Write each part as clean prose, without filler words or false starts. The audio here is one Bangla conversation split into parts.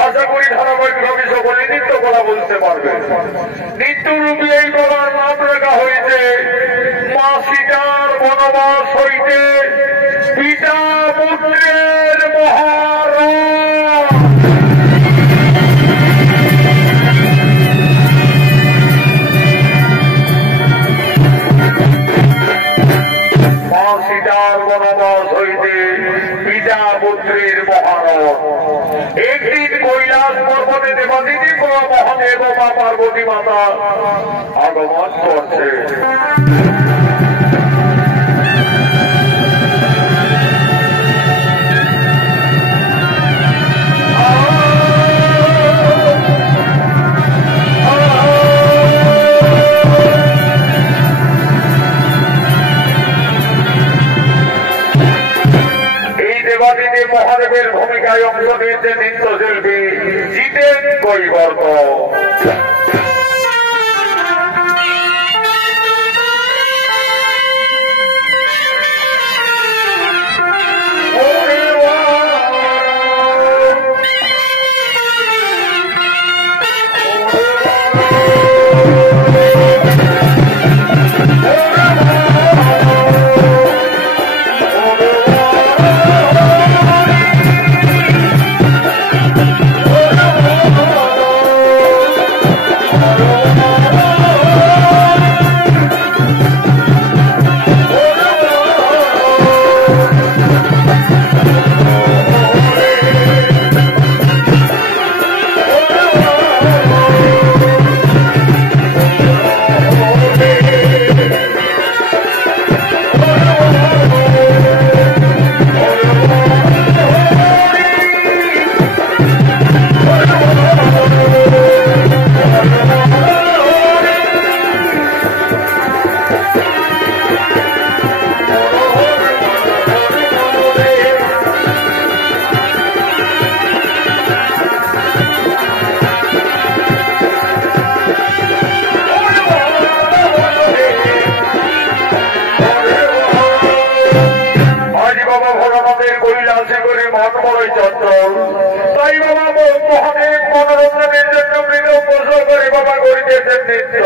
আশা করি ধারাবাহিকভাবে সকলে নৃত্য করা বলতে পারবে। নৃত্যরূপী এই বাবার নাম রাখা হয়েছে মা সীতার বনবাস হইতে পিতা পুত্রের মহারাজ। মা সীতার বনবাস হইতে পিতা পুত্রের মহারাজ। একদিন কৈলাস পর্বতে দেবাদিদি মহাদেব মা পার্বতী মাতা আগমন করছে। দেবাদিদেব মহাদেবের ভূমিকায় অংশ নিয়েছে নৃত্যশিল্পী জিতেন কৈবর্ত। তাই বাবা মহাদেব মনোরঞ্জনের জন্য মৃদঙ্গ করে বাবা করিতেছেন নৃত্য।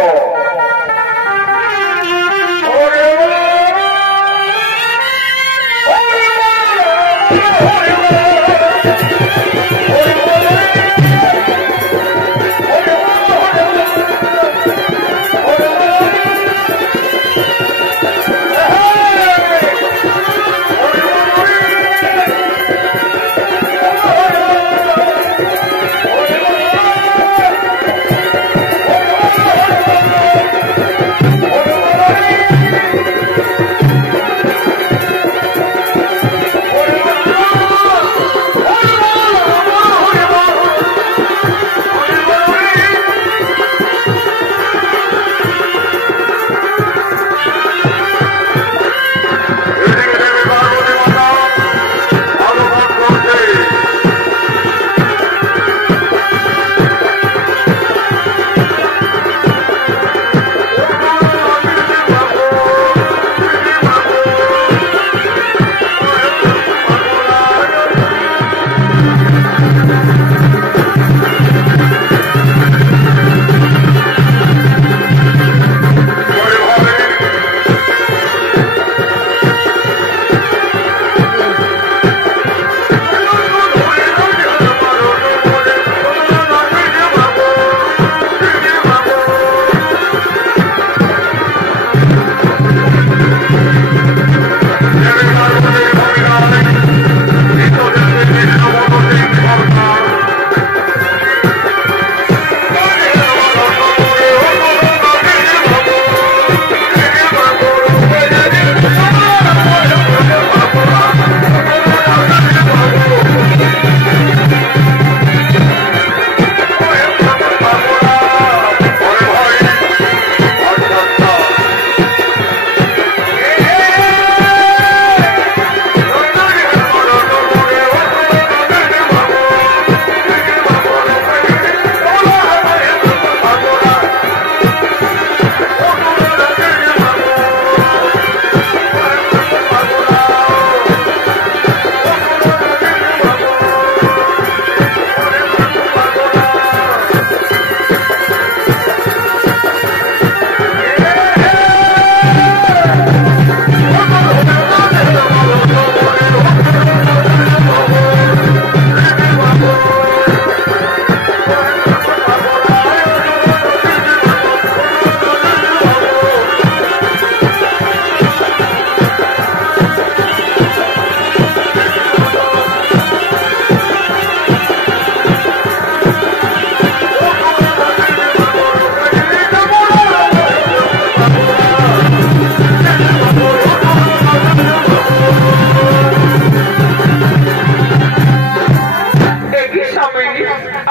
স্বামী,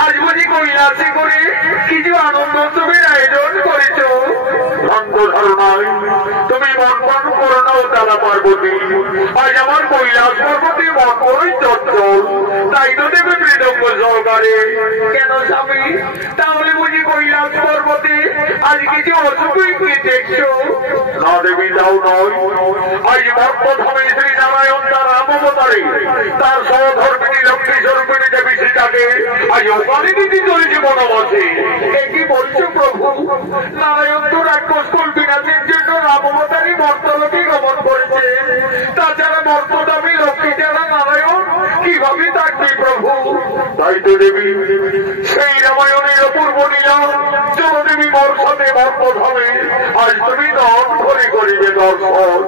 আজ বুঝি কৈলাসে করে কিছু আনন্দ উৎসবের আয়োজন করেছ? ভ্রান্ত ধারণায় তুমি মন মন করো না তারা পার্বতী। আজ আমার কৈলাস পর্বতী মন করই চঞ্চল, তাই তো দেবে মৃদঙ্গ সহকারে। কেন স্বামী, তাহলে বুঝি কৈলাস পর্বতে আজ কিছু অসুখই দেখছো? না দেবী, তাও নয়। আজ মর্মধামে শ্রী নারায়ণ তার রামবতারে তার সহধর্মিনী লক্ষ্মী স্বরূপিণী দেবী সীতাকে আজ ওখানে দিতে চলেছে বনবাসে। কি বলছো প্রভু? নারায়ণ তো রাক্ষসকুল বিনাশের জন্য রামবতারই মর্তলোকে গমন করেছে। তাছাড়া মর্তদামী লক্ষ্মী যারা নারায়ণ কিভাবে থাকবে প্রভু? তাই তো দেবী, সেই রামায়ণের অপূর্ব নীলা জলদেবী মোর সাথে মর্মধামে আজ তুমি দম করে করিবে দর্শন।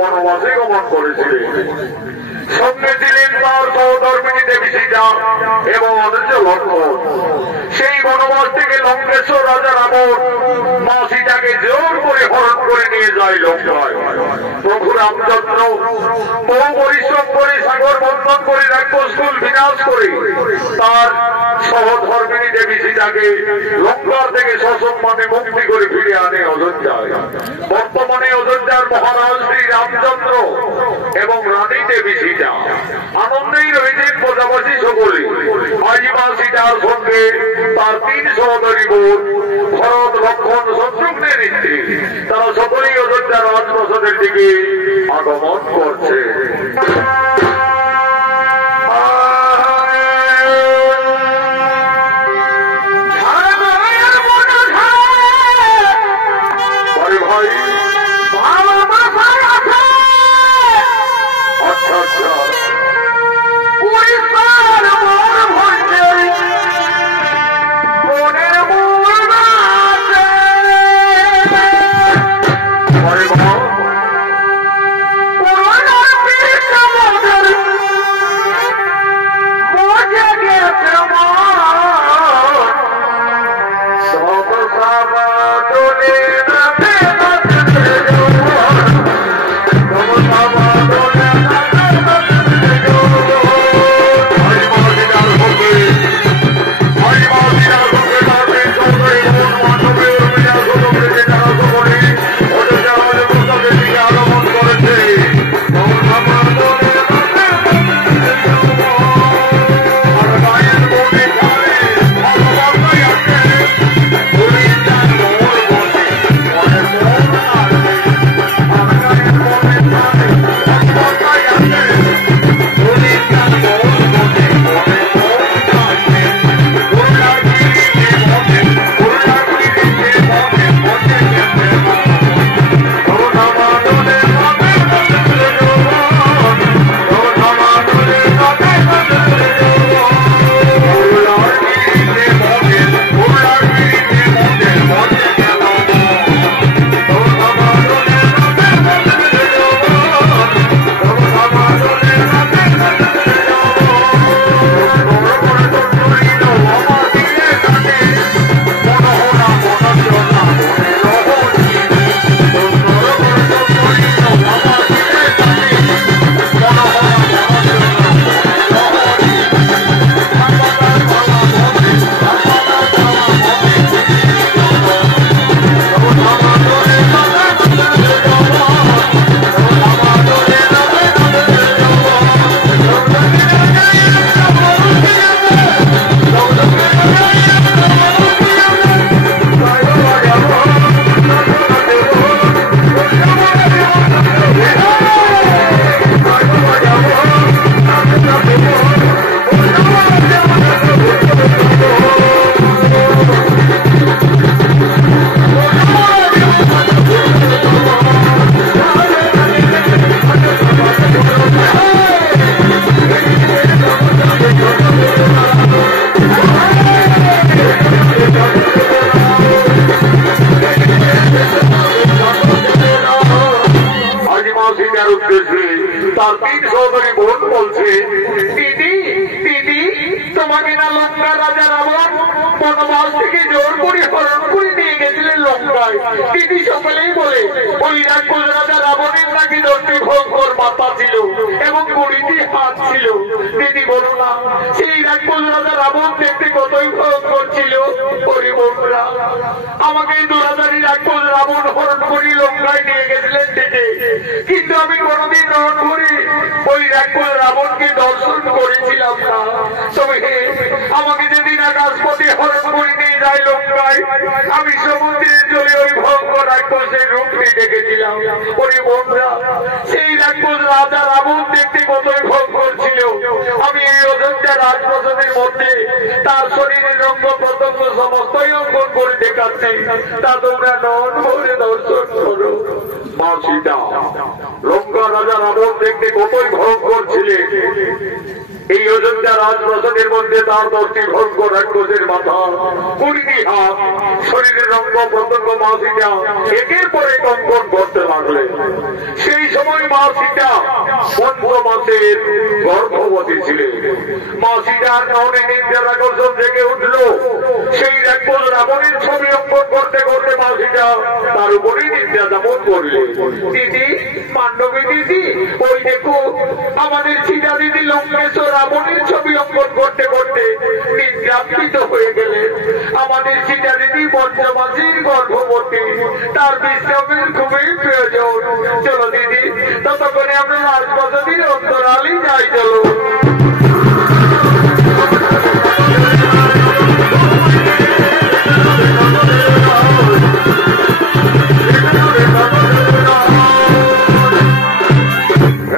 বনবাসে গমন করেছিলেন। সঙ্গে ছিলেন তার সহধর্মিনী দেবী সীতা এবং অথচ লক্ষ্মণ। সেই বনবাস থেকে লঙ্কেশ্বর রাজা রাবণ মা সীতাকে জোর করে হরণ করে নিয়ে যায় লঙ্কায়। প্রভু রামচন্দ্র বহু পরিশ্রম করে সাগর বন্ধন করে রাক্ষসকুল বিনাশ করে তার সহধর্মিনী দেবী সীতাকে লঙ্কার থেকে সসম্মানে মুক্তি করে ফিরে আনে অযোধ্যায়। বর্তমানে অযোধ্যার মহারাজ শ্রী রামচন্দ্র এবং রানী দেবী সীতা আনন্দেই রয়েছেন প্রজাবাসী সকলে। আজ মা সীতার সঙ্গে তার 3 সহোদরী বোন ভরত, লক্ষ্মণ, শত্রুঘ্নের স্ত্রী তারা সকলেই অযোধ্যার রাজপ্রাসাদের দিকে আগমন করছে। তার 3 সহোদরী বোন বলছে, দিদি দিদি, তোমাকে না লঙ্কা রাজা রাবণ বনবাস থেকে জোর করে হরণ করে নিয়ে গেছিলেন লঙ্কায়। দিদি সকলেই বলে ওই রাক্ষস রাজা রাবণের নাকি 10টি ভয়ঙ্কর মাথা ছিল এবং 20টি হাত ছিল। দিদি বলো না, সেই রাক্ষস রাজা রাবণ দেখতে কতই ভয়ঙ্কর ছিল। ওরে বোনরা, আমাকে দুরাচারী রাক্ষস রাবণ হরণ করে লঙ্কায় নিয়ে গেছিলেন দিদি, কিন্তু আমি কোনোদিন নয়ন ভরে ওই রাক্ষস রাবণকে দর্শন করেছিলাম না। তবে আমাকে যেদিন আকাশপথে হরণ করে নিয়ে যায় লঙ্কায়, আমি সমুদ্রের জলে ওই ভয়ঙ্কর রাক্ষসের রূপটি দেখেছিলাম। ওরে বোনরা, সেই রাক্ষস রাজা রাবণ দেখতে কতই ভয়ঙ্কর ছিল। আমি এই অযোধ্যা রাজপ্রাসাদের মধ্যে তার শরীরের অঙ্গ প্রত্যঙ্গ সমস্তই অঙ্কন করে দেখাচ্ছি, তা তোমরা নয়ন ভরে দর্শন করো। মা সীতা, লঙ্কা রাজা রাবণ দেখতে কতই ভয়ঙ্কর ছিলেন। এই অযোধ্যা রাজপ্রাসাদের মধ্যে তার 10টি ভয়ঙ্কর রাক্ষসের মাথা, 20টি হাত, শরীরের অঙ্গ প্রত্যঙ্গ মা সীতা একের পর এক অঙ্কন করতে লাগলেন। সেই সময় মা সীতা 15 মাসের গর্ভবতী ছিলেন। মা সীতার নয়নে নিদ্রার আকর্ষণ থেকে উঠল। সেই রাক্ষস রাবণের ছবি অঙ্কন করতে করতে মা সীতা তার উপরেই নিদ্রা যাপন করলেন। দিদি, পাণ্ডবী দিদি, ওই দেখো আমাদের সীতা দিদি লঙ্কেশ্বর রাবণের ছবি অঙ্কন করতে করতে নিদ্রান্বিত হয়ে গেলেন। আমাদের সীতা দিদি 5 মাসের গর্ভবতী, তার বিশ্রামের খুবই প্রয়োজন। চলো দিদি, ততক্ষণে আমরা রাজপ্রাসাদের অন্তরালে যাই। চলো।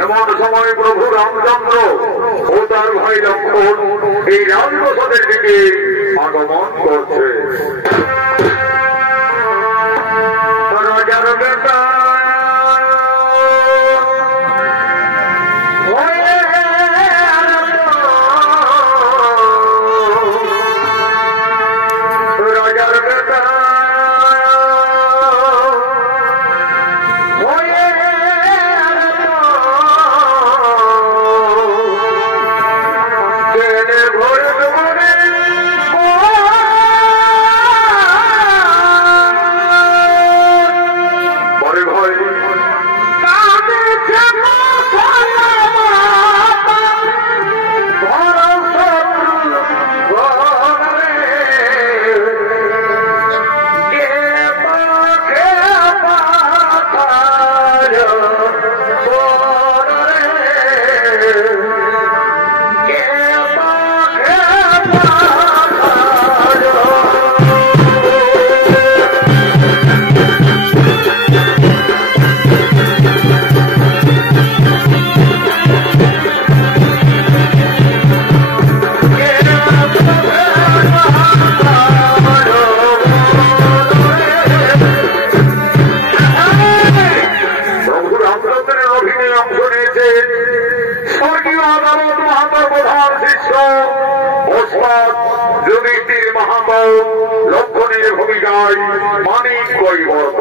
এমন সময় প্রভু রামচন্দ্র ও তার ভাই লক্ষ্মণ এই রাজপ্রাসাদের দিকে আগমন করছে। রাজার বেটা লক্ষণের ভূমিকায় মানিক কৈবর্ত।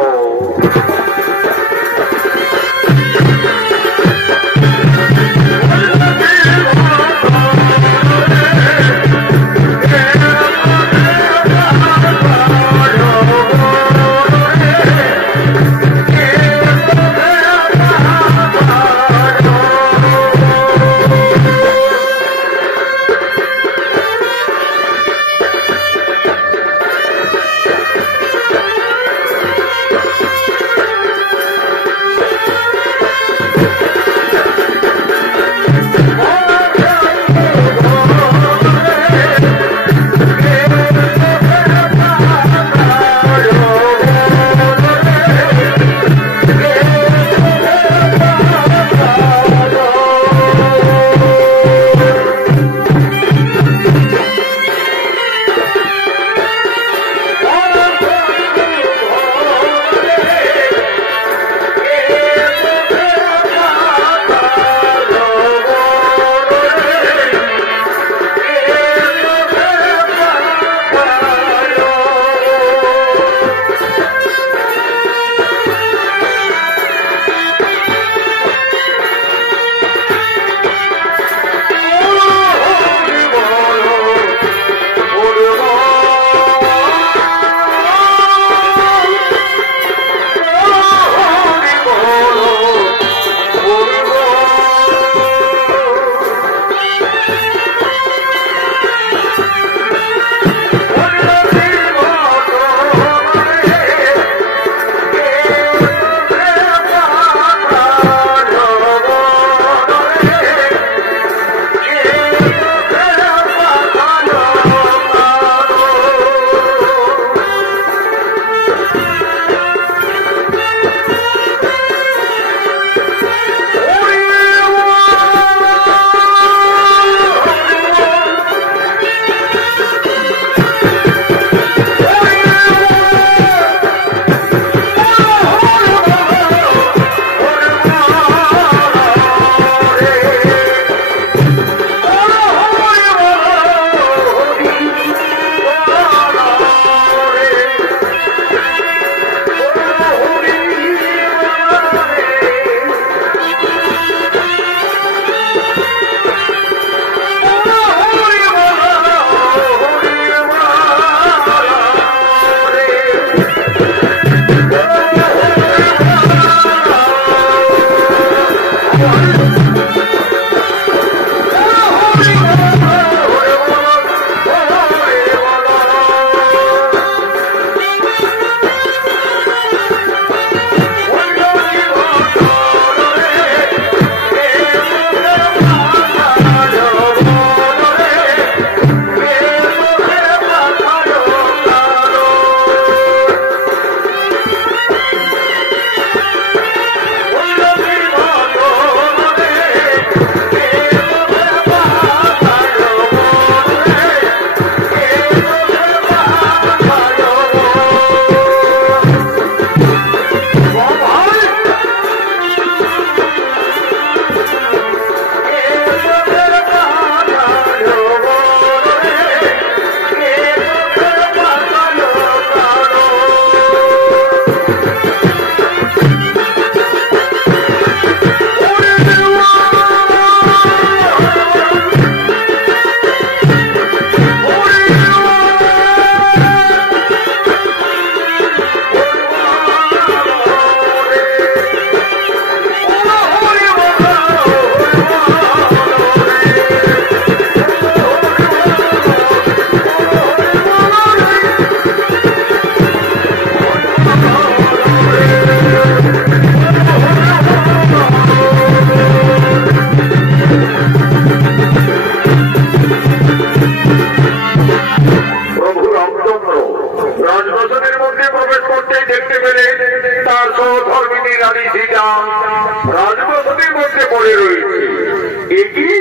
একই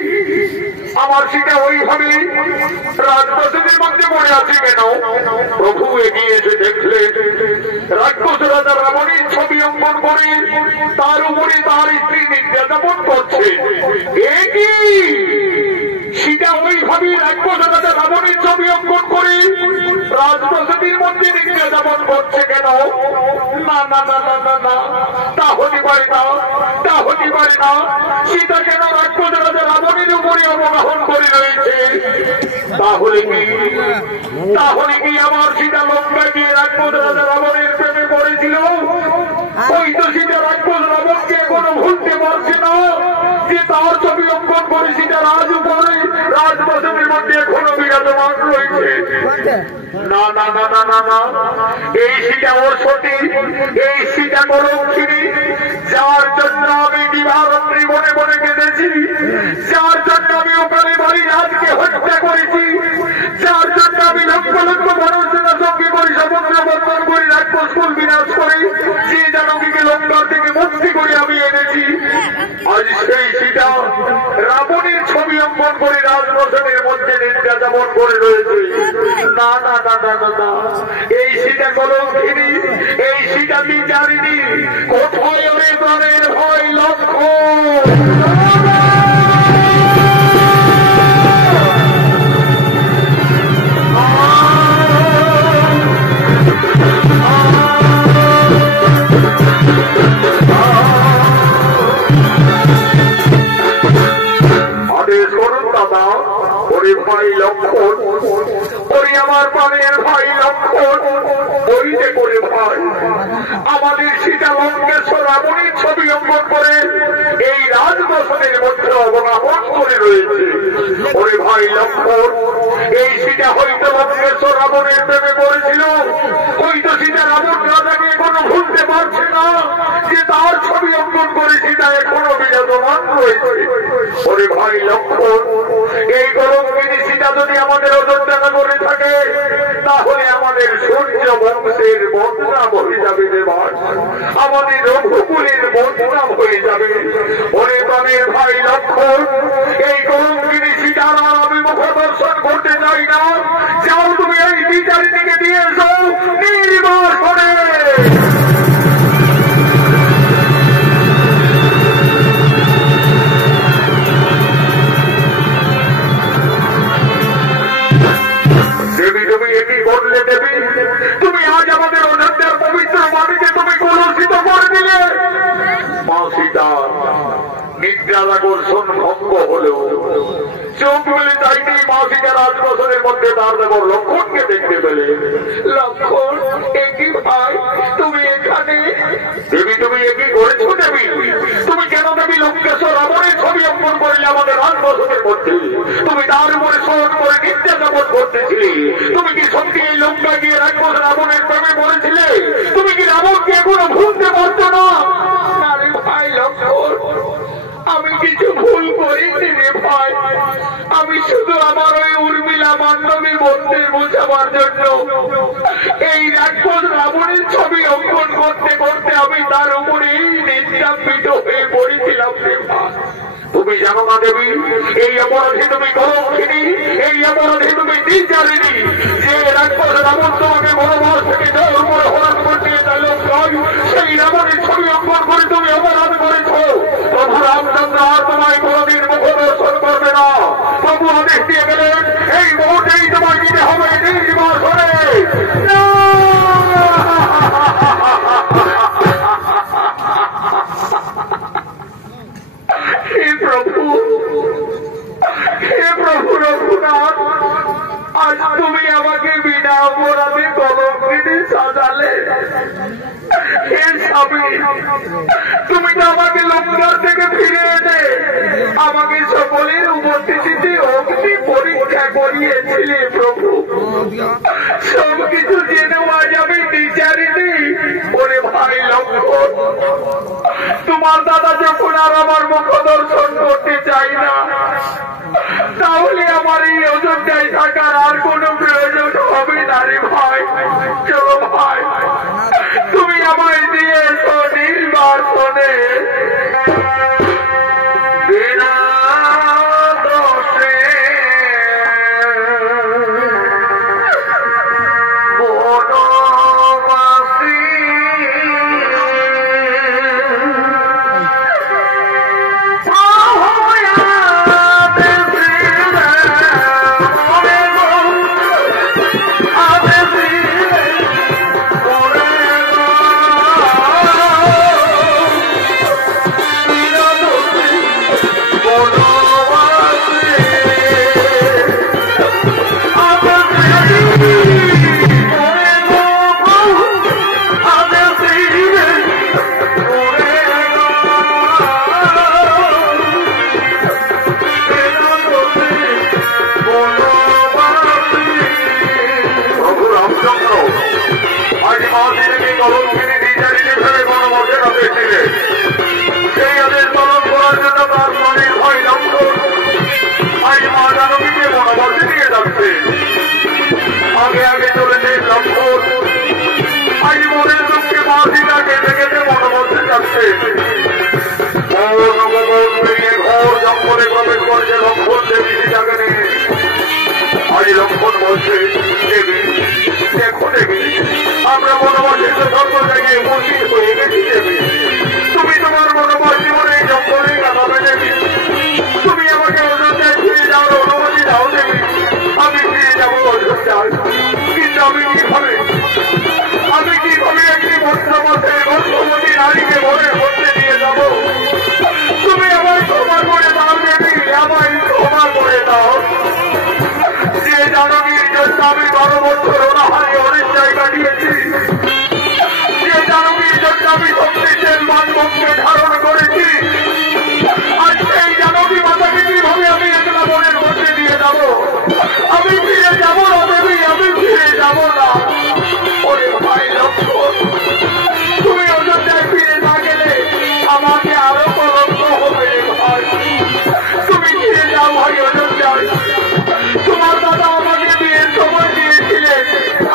আমার সেটা ওইভাবে রাজপ্রাসাদের মধ্যে পড়ে আছে কেন? প্রভু এগিয়ে এসে দেখলেন রাক্ষস রাজা রাবণের ছবি অঙ্কন করে তার উপরে তার স্ত্রী নির্যাতন করছে। একই সেটা ওইভাবে রাক্ষস রাজা রাবণের ছবি অঙ্কন করে রাজপ্রাসাদের মধ্যে নির্যাতন করছে কেন? না না না না না না, তা হতে পারে না, তা হতে পারে না। সীতা কেন রাক্ষস রাজা রাবণের উপরে অবগাহন করে রয়েছে? তাহলে কি আমার সীতা লঙ্কা গিয়ে রাক্ষস রাজা রাবণের প্রেমে পড়েছিল? ওই তো সীতা রাক্ষস রাবণকে এখনো ভুলতে পারছে না যে তার ছবি অঙ্কন করে সীতা রাজ উপরে রাজপ্রাসাদের মধ্যে এখনো বিরাজমান রয়েছে। না না না না না না, এই সীতা ওর সতী, এই সীতা কলঙ্কিনী, যার জন্য আমি দিবারাত্রি মনে মনে কেঁদেছি, যার জন্য আমি ওখানে বাড়ি রাজকে হত্যা করেছি, যার জন্য আমি লক্ষ লক্ষ মানুষের সঙ্গে করি সমুদ্র বন্ধন করি রাক্ষসকুল বিনাশ করি, যে জানকীকে লঙ্কার থেকে মুক্তি করে আমি এনেছি। আজ সেই সীতা রাবণের ছবি অঙ্কন করে রাজপ্রাসাদের মধ্যে নির্যাতন করে রয়েছে। না না না না না না, এই সীতা কলঙ্কিনী, এই সীতা বিচারিণী, কোথায় ওরে প্রাণের ভয় লক্ষ্য? আদেশ করুন দাদা। ওরে ভাই লক্ষণ, ওরে আমার প্রাণের ভাই লক্ষণ, বইতে করে ভাই আমাদের সীতা লঙ্কেশ্বর রাবণের ছবি অঙ্কন করে এই রাজপ্রাসাদের মধ্যে অবগাহন করে রয়েছে। ওরে ভাই লক্ষণ, এই সীতা হয়তো লঙ্কেশ্বর রাবণের প্রেমে পড়েছিল, হয়তো সীতা রাবণ রাজাকে এখনো ভুলতে পারছে না যে তার ছবি অঙ্কন করে সীতা এখনো বিরাজমান রয়েছে। ওরে ভাই লক্ষণ, এই কলঙ্কিনী সীতা যদি আমাদের অযোধ্যা করে থাকে তাহলে আমাদের সূর্য বংশের বদনাম হয়ে যাবে দেবাস, আমাদের রঘুকুলের বদনাম হয়ে যাবে। ওরে প্রাণের ভাই লক্ষণ, এই কলঙ্কিনী সীতার আমি মুখ দর্শন করতে চাই না। যাও তুমি এই বিচারিণীকে দিয়ে এসো নির্বাস করে। দেবী তুমি একই করলে দেবী, তুমি আজ আমাদের অযোধ্যার পবিত্র মাটিকে তুমি কলুষিত করে দিলে। মা সীতা নিদ্রার আকর্ষণ ভঙ্গ হলেও চোখ মেলে চাইতেই মা সীতা রাজপ্রাসাদের মধ্যে তার দেবর লক্ষণকে দেখতে পেলে। লক্ষণ, একই ভাই তুমি এখানে? দেবী তুমি একই করেছো দেবী? তুমি কেন দেবী লঙ্কেশ্বর রাবণের ছবি অঙ্কন করলে আমাদের রাজপ্রাসাদের মধ্যে? তুমি তার উপরে শোধ করে নির্যাতন করতেছিলে। তুমি কি সত্যি এই লঙ্কা গিয়ে রাক্ষস রাবণের প্রেমে পড়েছিলে? তুমি কি রাবণকে এখনো ভুলতে পারছো না? আরে ভাই লক্ষণ, আমি কিছু ভুল করিনি রে ভাই। আমি শুধু আমার ওই উর্মিলা মান্ডবী বন্ধের বোঝাবার জন্য এই রাক্ষস রাবণের ছবি অঙ্কন করতে করতে আমি তার উপরেই নির্যাতিত হয়ে পড়েছিলাম রে ভাই। তুমি জানো না দেবী, এই অপরাধে তুমি কলঙ্কিনী, এই অপরাধে তুমি নির্যাতিনী। যে রাক্ষস রাবণ তোমাকে বনবাস থেকে জোর করে হরণ করতে চাইল, সেই রাবণের ছবি অঙ্কন করে তুমি অপরাধ করেছ। প্রভু রামচন্দ্র আর তোমায় কোনদিন মুখ দর্শন করবে না। প্রভু আদেশ দিয়ে গেলেন এই মুহূর্তেই তোমায় দিতে হবে নির্বাস করে। হে প্রভু, হে প্রভু রঘুনাথ, আজ তুমি আমাকে বিনা অপরাধে কলঙ্কিনী সাজালে। হে স্বামী, তুমি তো আমাকে লঙ্কার থেকে ফিরে এনে আমাকে সকলের উপস্থিতিতে অগ্নি পরীক্ষা করিয়েছিলে প্রভু। সবকিছু জেনেও আজ আমি বিচারিনি। ওরে ভাই লক্ষণ, তোমার দাদা যখন আর আমার মুখ দর্শন করতে চাই না, তাহলে আমার এই অযোধ্যায় থাকার আর কোনো প্রয়োজন হবে না রে ভাই। চলো ভাই, তুমি আমায় দিয়ে এসো নির্বাসনে। বিনা যাওয়ার অনুমতি দাও দেবী, আমি ফিরে যাবো অযোধ্যায়। কিন্তু আমি কিভাবে একটি বর্ষবতী নারীকে মনের মধ্যে নিয়ে যাব? তুমি আমায় ক্ষমা করে দাও দেবী, আমায় ক্ষমা করে দাও। যে জানকীর জন্য আমি 12 বছর অনাহারে অনিশ্চয় কাটিয়েছি, যে জানকীর জন্য আমি শক্তিশালী মানবকে ধারণ করেছি, আজ সেই জানকী মাতাকে কিভাবে আমি একলা মনের মধ্যে দিয়ে যাব? আমি ফিরে যাব না দেবী, আমি ফিরে যাব না। ওরে ভাই লক্ষ্মণ, তুমি অযোধ্যায় ফিরে না গেলে আমাকে আরো কলঙ্ক হবে রে ভাই। তুমি ফিরে যাও ভাই অযোধ্যায়। তোমার দাদা আমাকে বিয়ের সময় দিয়েছিলেন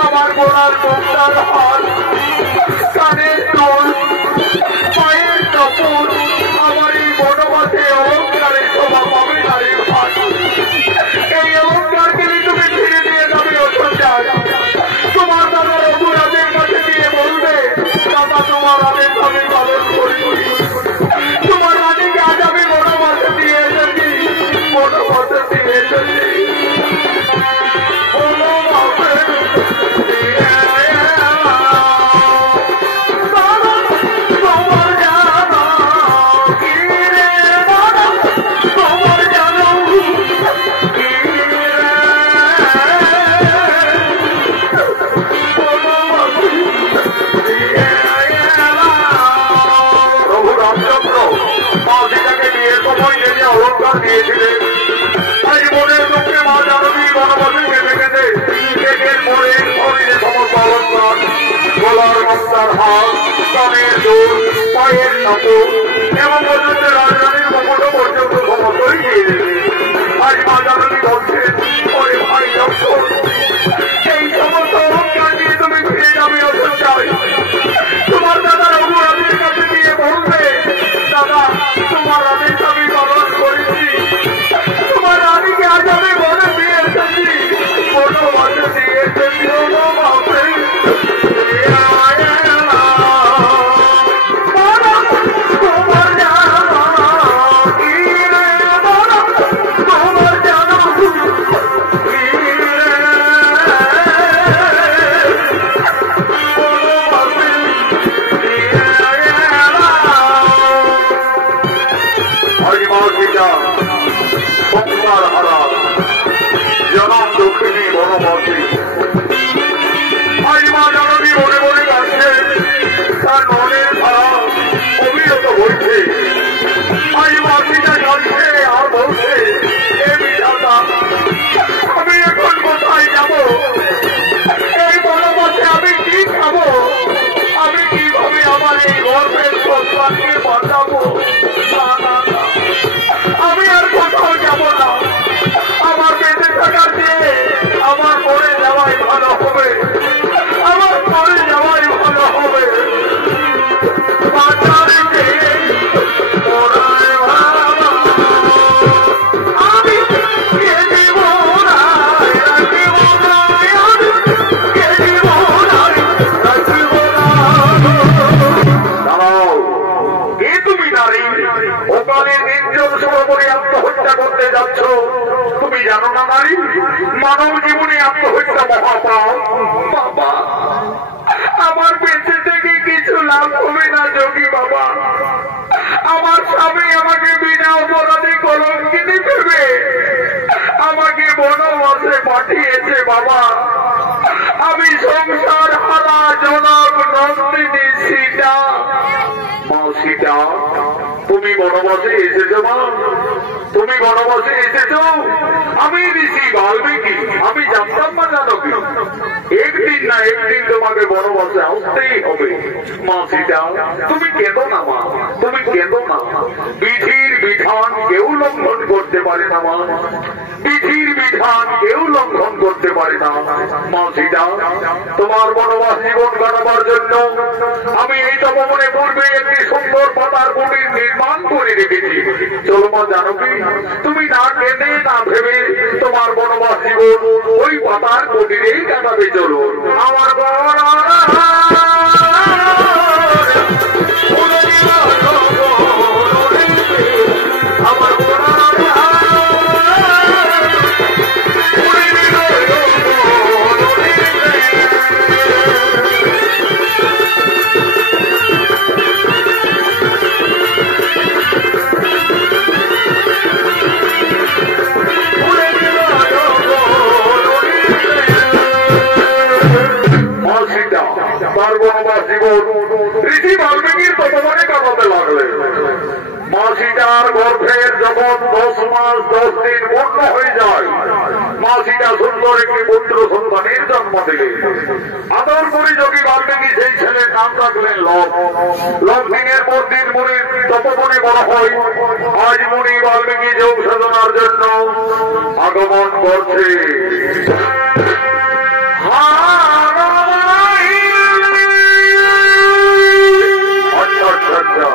আমার গোড়ার মুক্তার হাল, কানের দুল, পায়ের কাপড়, আমার এই বনবাসে অলঙ্কারের শোভা পাবে না রে ভাই। এই অলঙ্কারকে তুমি ফিরে দিয়ে যাবে অযোধ্যায়। তোমার দাদা রঘুরাজের কাছে গিয়ে বলবে, দাদা তোমার আদেশ আমি পালন করি। তোমার রানীকে আজ আমি বনবাসে দিয়ে এসেছি, বনবাসে দিয়ে এসেছি। অলঙ্কার দিয়েছিলেন, তাই মনের দুঃখে মা জানকী বনবাসে কেঁদে কেঁদে কেকের মনে শরীরে সমস্ত অলঙ্কার, গলার মুক্তার হার, কানের দুল, পায়ের কাপড় এবং পর্যন্ত রাজধানীর মুকুট পর্যন্ত সমস্তই দিয়ে দেবে। আজ মা জানকী বলছেন, ওরে ভাই লক্ষ্মণ, এই সমস্ত অলঙ্কার দিয়ে তুমি ফিরে যাবে অযোধ্যায়। তোমার দাদা রঘুরাজের কাছে গিয়ে বলবে, দাদা তোমার আদেশ আমি পালন করেছি। তোমার রানীকে আজ আমি বনে দিয়ে এসেছি, বনবাসে দিয়ে এসেছি। সংসার হারা জনম দক্ষিণী বনবাসী আজ মা জানকী মনে মনে কাঁদছে, তার মনের ধারা অবিরত বইছে। আজ মা সীতা কাঁদছে আর বলছে, হে বিধাতা, আমি এখন কোথায় যাব? এই বনবাসে আমি কি খাবো? আমি কিভাবে আমার এই গর্বের সন্তানকে বাঁচাবো? আমি আর কোথাও যাব না। আমার বেঁচে থাকার চেয়ে আমার মরে যাওয়াই ভালো হবে, আমার মরে যাওয়াই ভালো হবে। আমি তুমি নারী ওখানে নির্জন সরোবরে আত্মহত্যা করতে যাচ্ছ, তুমি জানো না নারী মানব জীবনে আত্মহত্যা মহাপাপ। বাবা, আমার বেঁচে থেকে কিছু লাভ হবে না যোগী বাবা। আমার স্বামী আমাকে বিনা অপরাধে কলঙ্কিত দেবে, আমাকে বনবাসে পাঠিয়েছে বাবা। আমি সংসার হারা জনক নন্দিনী সীতা। মা সীতা, তুমি বনবাসে এসেছো মা, তুমি বনবাসে এসেছো। আমি ঋষি বাল্মীকি, আমি জানতাম না জানো কি একদিন না একদিন তোমাকে বনবাসে আসতেই হবে। মা সীতা, তুমি কেঁদো না মা, তুমি কেঁদো না। বিধির বিধান কেউ লঙ্ঘন করতে পারে না মা, বিধির বিধান কেউ লঙ্ঘন করতে পারে না। মা সীতা, তোমার বনবাস জীবন কাটাবার জন্য আমি এই তপবনে পূর্বে একটি সুন্দর পাতার কুটির নির্মাণ করে রেখেছি। চলো মা জানকী, তুমি না কেঁদে না ভেবে তোমার বনবাস জীবন ওই পাতার কুটিরেই কাটাবে। চলো আমার আমার তার বনবাসীগণ ঋষি বাল্মীকির তপমানে কাটাতে লাগলেন। মাসিটার গর্ভের যখন 10 মাস 10 দিন পূর্ণ হয়ে যায়, মাসিটা সুন্দর একটি পুত্র সন্তানের জন্ম দিলেন। আদর করে যোগী বাল্মীকি সেই ছেলের নাম রাখলেন লব। লব দিনের পর দিন মুনির তপবনে বড় হয়। আজ মুনি বাল্মীকি যোগ সাধনার জন্য আগমন করছে। আচ্ছা আচ্ছা আচ্ছা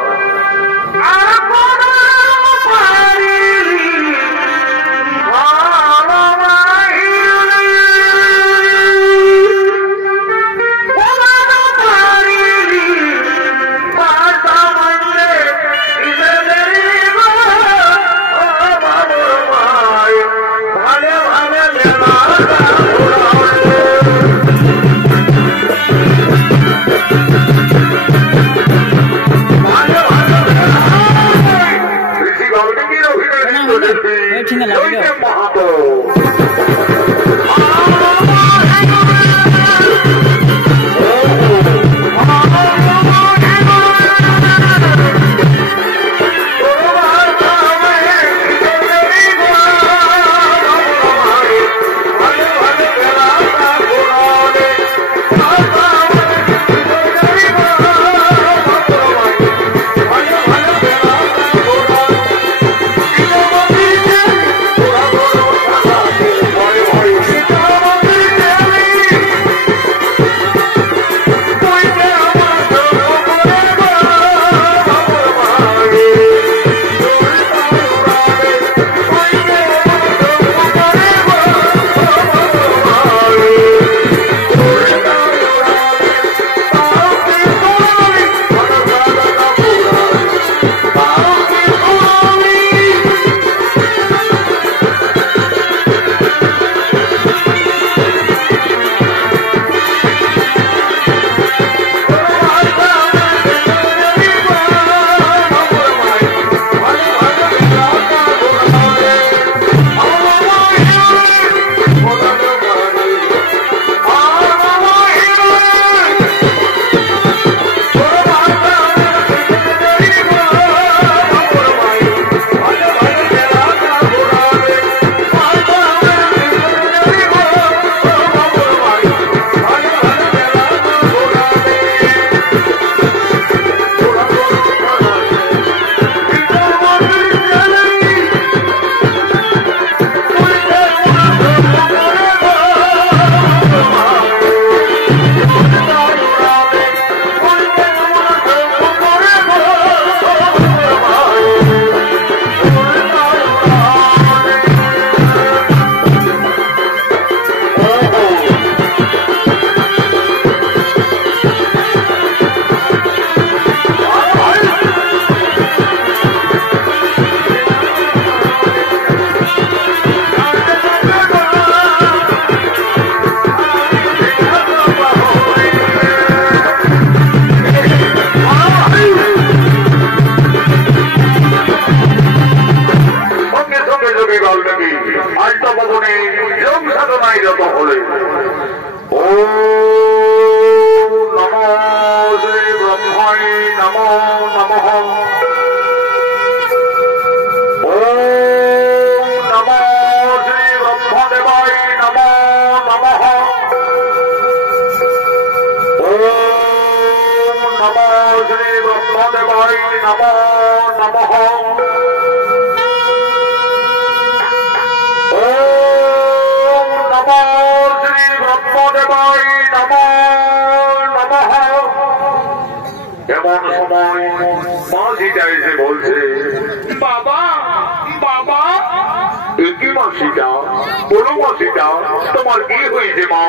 তোমার কি হয়েছে মা?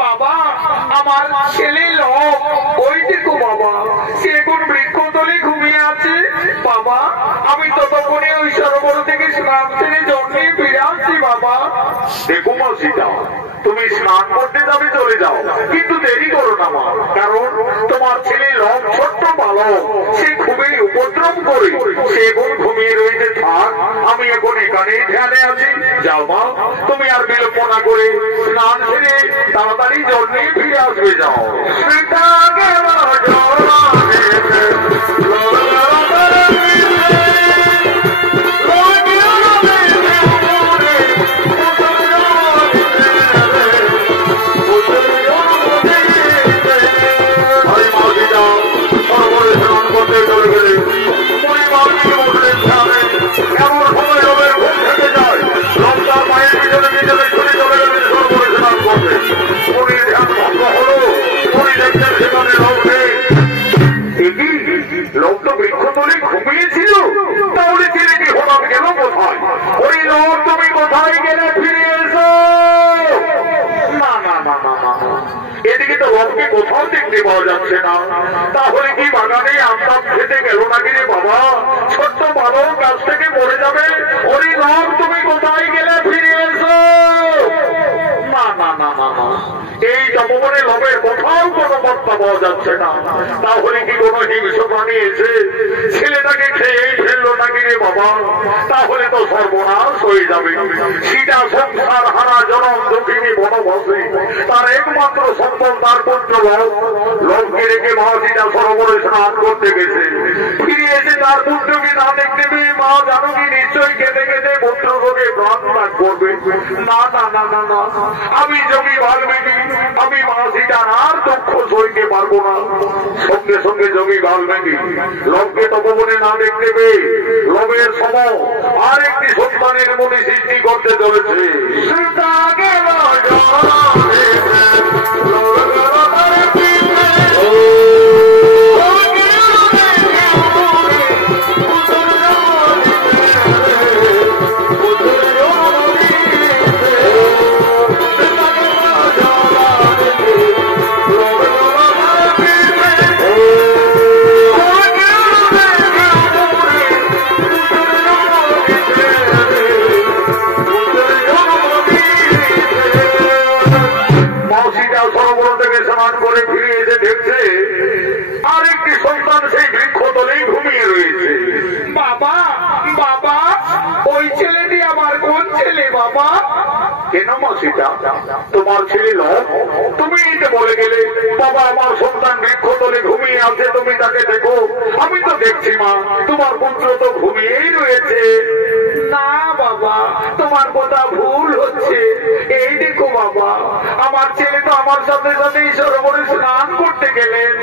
বাবা, আমার ছেলে লোক ওই দেখো বাবা, সে কোন বৃক্ষতলে ঘুমিয়ে আছে। বাবা, আমি ততক্ষণে ওই সরোবর থেকে স্নান সেরে জন্মে ফিরে আসছি। বাবা দেখো মা সীতা, তুমি স্নান করতে যাবে চলে যাও, কিন্তু দেরি করো না মা, কারণ তোমার ছেলে লব ছোট্ট বালক, সে খুবই উপদ্রব করে, সে এখন ঘুমিয়ে রয়েছে। থাক, আমি এখন এখানেই ধ্যানে আছি। যাও মা, তুমি আর বিলম্ব না করে স্নান সেরে তাড়াতাড়ি জল নিয়ে ফিরে আসবে। যাও। লোক তো বৃক্ষ তোলে ঘুমিয়েছিল, তাহলে ছেলেটি হঠাৎ গেল কোথায়? ওই লোক তুমি কোথায় গেলে? ফিরে এসো। না না না না না, এদিকে তো লোককে কোথাও দেখতে পাওয়া যাচ্ছে না। তাহলে কি বাগানে আমদাম খেতে গেল নাকি রে বাবা? ছোট্ট বালক গাছ থেকে মরে যাবে। ওই লোক তুমি কোথায় গেলে? ফিরে এসো। না না না না না, এই জপবনে লবের কোথাও কোনো বার্তা পাওয়া যাচ্ছে না। তাহলে কি কোনো হিংস্র প্রাণী এসে ছেলেটাকে খেয়েই ফেললো নাকি রে বাবা? তাহলে তো সর্বনাশ হয়ে যাবে। সীতা সংসার হারা জনম দুঃখিনী বনবাসে, তার একমাত্র সম্বল তার পুত্র লোক। লোককে রেখে মা সীতা সরোবরে স্নান করতে গেছে, ফিরে এসে তার পুত্রকে না দেখতে পেয়ে মা জানকী নিশ্চয়ই কেঁদে কেঁদে পুত্রকে প্রাণ ত্যাগ করবে। না না না না না, আমি যোগী বাল্মীকি, আমি মা সীতার আর দুঃখ সইতে পারবো না। সঙ্গে সঙ্গে যোগী বাল্মীকি লোককে তপবনে না দেখতে পেয়ে লোভের সময় আর একটি সন্তানের মনে সৃষ্টি করতে চলেছে। করে ফিরে এসে দেখছে আরেকটি সন্তান সেই বৃক্ষ তলেই ঘুমিয়ে রয়েছে। বাবা বাবা, ওই ছেলেটি আমার কোন ছেলে বাবা? কেন মা সীতা, তোমার ছেলে লোক? তুমি এটা বলে গেলে বাবা আমার সন্তান বৃক্ষ তলে ঘুমিয়ে আছে, তুমি তাকে দেখো। আমি তো দেখছি মা, তোমার পুত্র তো ঘুমিয়েই রয়েছে। না বাবা, তোমার কথা ভুল হচ্ছে। এই দেখো বাবা, আমার ছেলে তো আমার সাথে সাথে সরোবরে স্নান করতে গেলেন।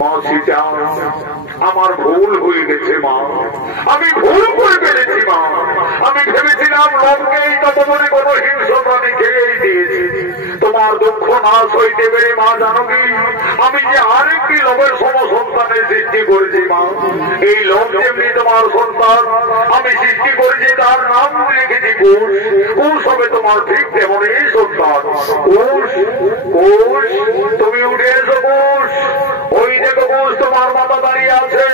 মা সীতা, আমার ভুল হয়ে গেছে মা, আমি ভুল করে ফেলেছি মা। আমি ভেবেছিলাম লোককে এই তপবনে কোনো হিংস্র প্রাণী খেয়েই দিয়েছি। তোমার দুঃখ না সইতে পেরে মা জানকী আমি যে আরেকটি লোকের সম সন্তানের সৃষ্টি করেছি মা। এই লোক যেমনি তোমার সন্তান আমি সৃষ্টি করেছি, তার নাম রেখেছি কুশ। কুশ হবে তোমার ঠিক তেমনই সন্তান। কুশ কুশ, তুমি উঠে এসো কুশ। ওই দেখো কুশ, তোমার মাথা দাঁড়িয়ে আছে।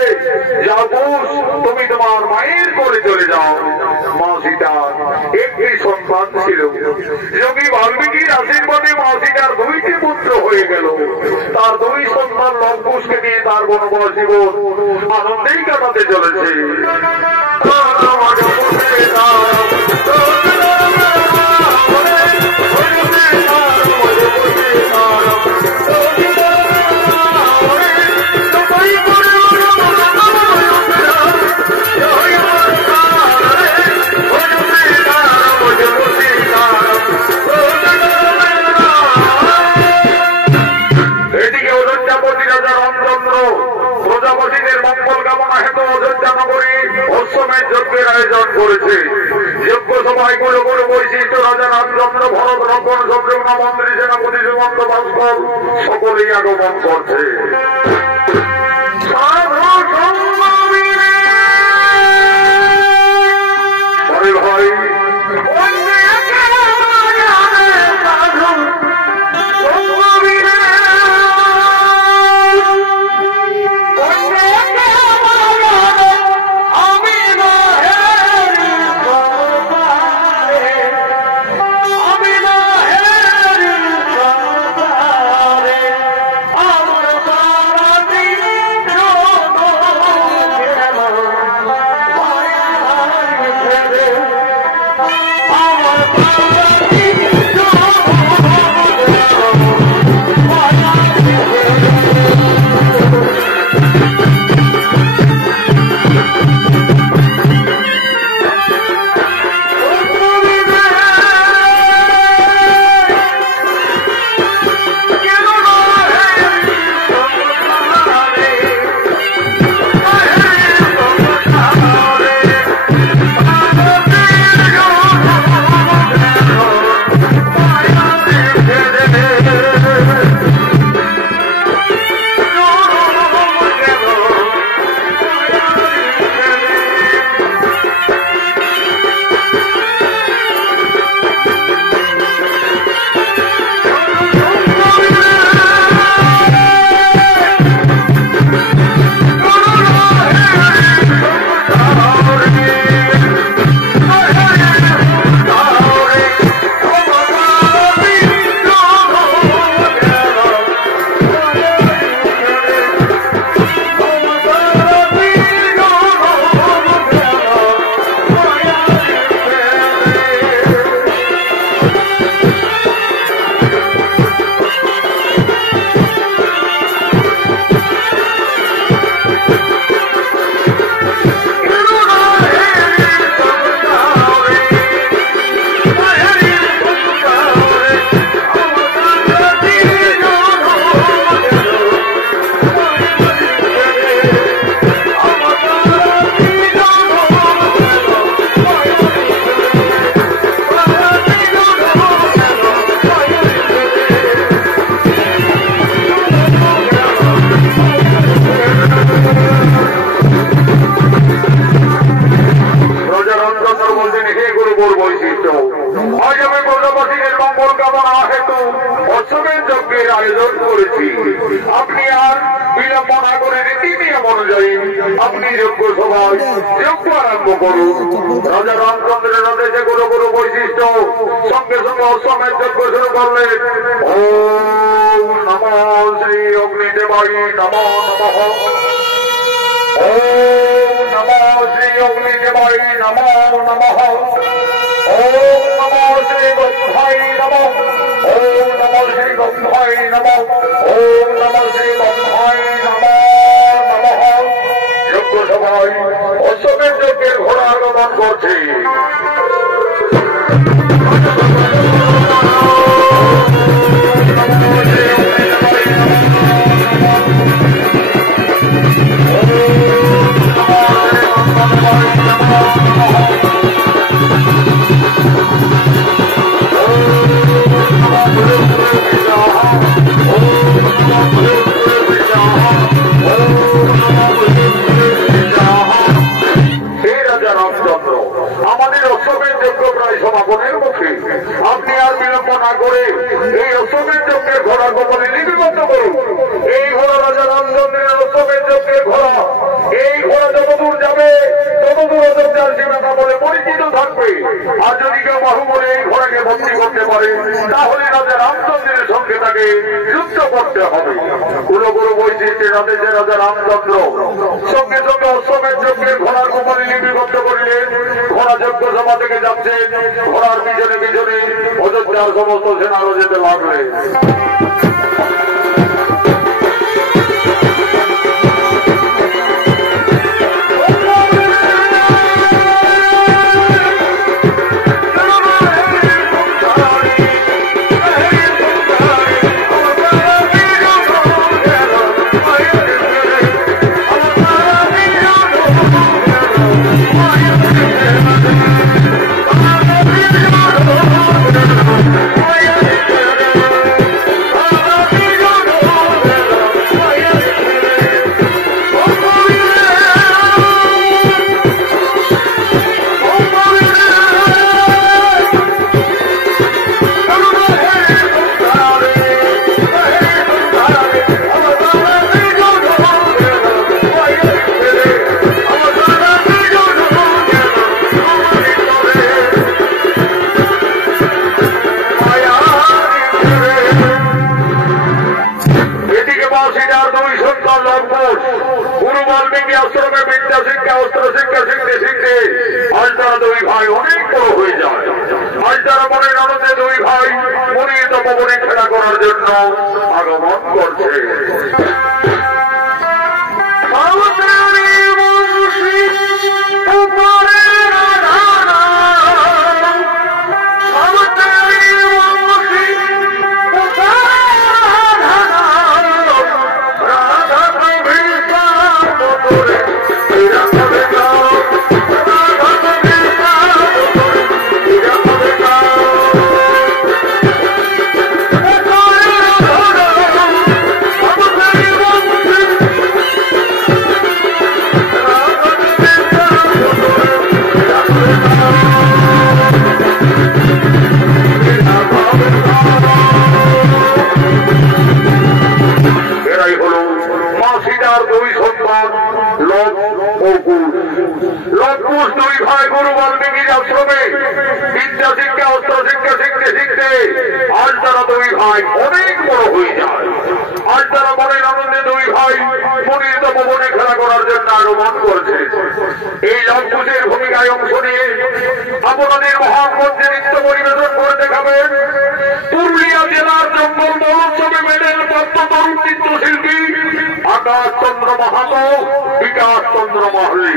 যাও কুশ, তুমি তোমার মায়ের করে চলে যাও। মা সীতার একটি সন্তান ছিল, যোগী বাল্মীকির আশীর্বাদে মা সীতার দুইটি পুত্র হয়ে গেল। তার দুই সন্তান লঙ্কুশকে নিয়ে তার বনবাস জীবন আনন্দেই কাটাতে চলেছে। প্রজাপতিদের মঙ্গল কামনা হেতু অযোধ্যা নগরী অশ্বমেধ যজ্ঞের আয়োজন করেছে। যজ্ঞ সভায় গুলো গুলো বৈশিষ্ট্য রাজা রামচন্দ্র, ভরত, লক্ষ্মণ, শত্রুঘ্ন, মন্ত্রী, সেনাপতি, সুমন্ত, ভাস্কর সকলেই আগমন করছে। ভাই গুরুবর বৈশিষ্ট্য। আজ আমি ব্রজবাসীদের মঙ্গল কামনা হেতু অশ্বমেধ যজ্ঞের আয়োজন করেছি। আপনি আর বিলম্ব না করে রীতি নিয়ম অনুযায়ী আপনি যজ্ঞ সভায় যজ্ঞ আরম্ভ করুন। রাজা রামচন্দ্রের আদেশে গুরু গুরু বৈশিষ্ট্য সঙ্গে সঙ্গে অশ্বমেধ যজ্ঞ শুরু করলেন। ওম নমঃ শ্রী অগ্নিদেবায় নমঃ নমঃ। ওম নমঃ শ্রী অগ্নিদেবায় নমঃ নমঃ। ওম নমঃ শ্রী ব্রহ্মায় নমঃ। ওম নমঃ শ্রী ব্রহ্মায় নমঃ। ওম নমঃ শ্রী ব্রহ্মায় নমঃ নমঃ। যজ্ঞ সভায় অশ্বমেধ যজ্ঞের ঘোড়া আগমন করছে। আমাদের অশ্বমেধ যজ্ঞ প্রায় সমাপনের মুখে। আপনি আর বিলম্ব না করে এই অশ্বমেধ যজ্ঞের ঘোড়া গোপনে লিপিবদ্ধ করুন। এই ঘোড়া রাজা রামচন্দ্রের অশ্বমেধ যজ্ঞের ঘোড়া। এই ঘোড়া যতদূর যাবে ততদূর অযোধ্যার সীমানা বলে পরিচিত থাকবে। আর যদি কেউ বাহুবলে এই ঘোড়াকে বন্দী করতে পারে তাহলে রাজা রামচন্দ্রের সঙ্গে তাকে যুদ্ধ করতে হবে। গুরু গুরু বৈশিষ্ট্যের আদেশে রাজা রামচন্দ্র সঙ্গে সঙ্গে অশ্বমেধ যজ্ঞের ঘোড়ার গোপনে লিপিবদ্ধ করিলেন। ঘোড়া যজ্ঞ সভা থেকে যাচ্ছে। ঘোড়ার পিছনে পিছনে অযোধ্যার সমস্ত সেনারও যেতে লাগলেন। গুরু বাল্মীকি আশ্রমে বিদ্যা শিক্ষা অস্ত্র শিক্ষা শিখতে শিখতে আজ তারা দুই ভাই অনেক বড় হয়ে যায়। আজ তারা মনের আনন্দে দুই ভাই মনির তপবনে খেলা করার জন্য আগমন করছে। দুই ভাই গুরু বাল্মীকির আশ্রমে বিদ্যা শিক্ষা অস্ত্র শিক্ষা শিখতে শিখতে আজ তারা দুই ভাই অনেক বড় হয়ে যায়। আজ তারা মনের আনন্দে দুই ভাই মনির তপবনে খেলা করার জন্য আগমন করছে। এই লবকুশের ভূমিকায় অংশ নিয়ে আপনাদের মহামঞ্চে নৃত্য পরিবেশন করে দেখাবেন পুরুলিয়া জেলার জঙ্গল মহোৎসবে মেডেল প্রাপ্ত তরুণ চিত্রশিল্পী আকাশ চন্দ্র মাহাতো, বিকাশ চন্দ্র মাহালি।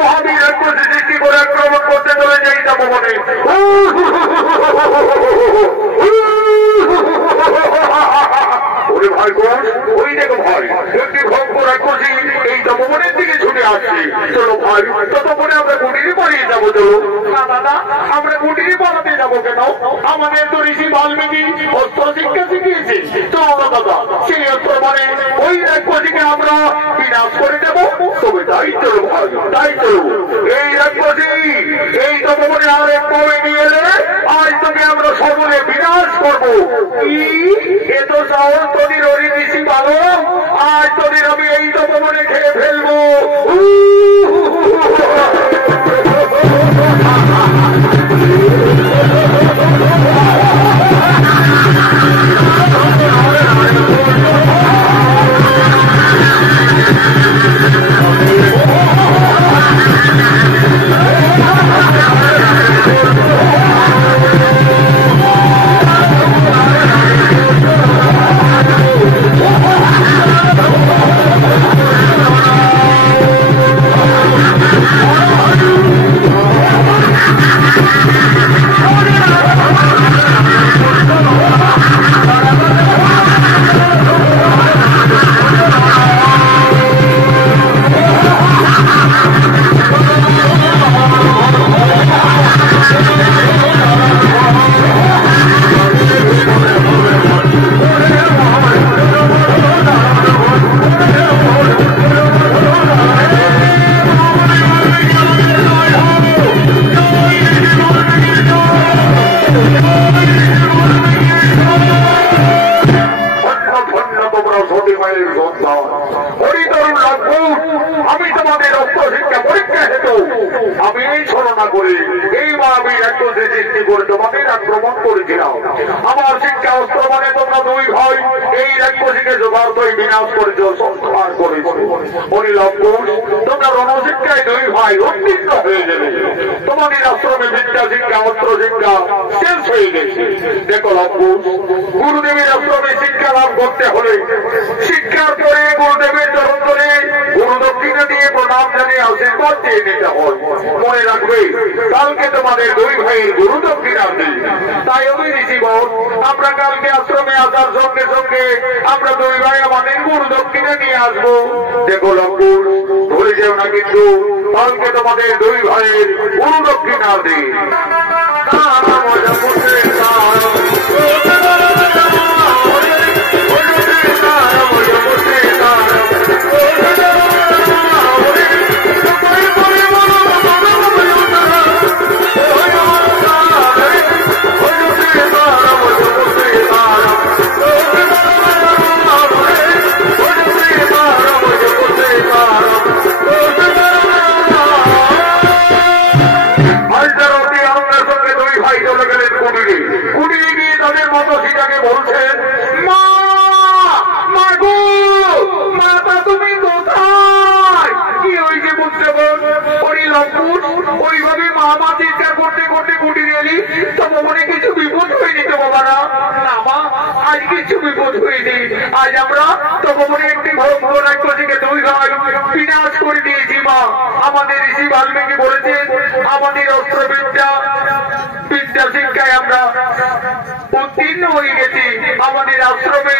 মহাবীর এক সৃষ্টি করে আক্রমণ করতে চলে যাই ভবনে। আছে। চলো ভাই, ততক্ষণে আমরা কুটিরে পালিয়ে যাবো। চলো না দাদা, আমরা কুটিরে পালাতে যাবো কেন? আমাদের তো ঋষি বাল্মীকি অস্ত্র শিক্ষা শিখিয়েছে। চলো না দাদা, সেই অস্ত্র মানে ওই রাক্ষসীকে আমরা বিনাশ করে দেবো। তবে তাই চলো ভাই, তাই চলো। এই রাক্ষসী এই তপবনে আর এক পাবে নিয়ে এলে আজ তোকে আমরা সকলে বিনাশ করবো। কি এ তো সাহস তোদের ওই ঋষি ভালো, আজ তোদের আমি এই তপবনে খেয়ে ফেলবো। আমি তোমাদের অস্ত্র শিক্ষা পরীক্ষা হেতু আমি এই ছলনা করে এইবার আমি রাক্ষসের সৃষ্টি করে তোমাদের আক্রমণ করেছিলাম। আমার শিক্ষা অস্ত্র মানে তোমরা দুই ভাই এই রাক্ষসীকে যথার্থই বিনাশ করেছ, সংহার করেছ। বলি লঙ্কুশ, তোমরা রণশিক্ষায় দুই ভাই উত্তীর্ণ হয়ে যাবে। তোমাদের আশ্রমে বিদ্যা শিক্ষা অস্ত্র শিক্ষা শেষ হয়ে গেছে। দেখো লঙ্কুশ, গুরুদেবের আশ্রমে শিক্ষা লাভ করতে হলে শিক্ষার পরে গুরুদেবের চরণ ধরে গুরু দক্ষিণা দিয়ে প্রণাম জানিয়ে আশীর্বাদ চেয়ে নিতে হয়। মনে রাখবে, কালকে তোমাদের দুই ভাইয়ের গুরু দক্ষিণা দিই। তাই আমি ঋষিব, আমরা কালকে আশ্রমে আসার সঙ্গে সঙ্গে আমরা দুই ভাই আমাদের গুরু দক্ষিণা নিয়ে আসবো। দেখো লঙ্কুশ, ভুলে যেও না কিন্তু কালকে তোমাদের দুই ভাইয়ের গুরু দক্ষিণা দিই। কুটিরে গিয়ে তাদের মতো সীতাকে বলছেন, মা মাগো মাতা তুমি কোথায়? কি হয়েছে বুঝতে বল? ওই লঙ্কুশ ওইভাবে মা মা চিৎকার করতে করতে কুটিরে এলি, তবে মনে কিছু বিপদ হয়নি তো বাবা? না মা, আজ কিছু বিপদ হয়নি। আজ আমরা তপবনে একটি ভয়ঙ্কর রাক্ষসীকে দুই ভাই বিনাশ করে দিয়েছি মা। আমাদের ঋষি বাল্মীকি বলেছেন আমাদের অস্ত্রবিদ্যা বিদ্যা শিক্ষায় আমরা উত্তীর্ণ হয়ে গেছি। আমাদের আশ্রমে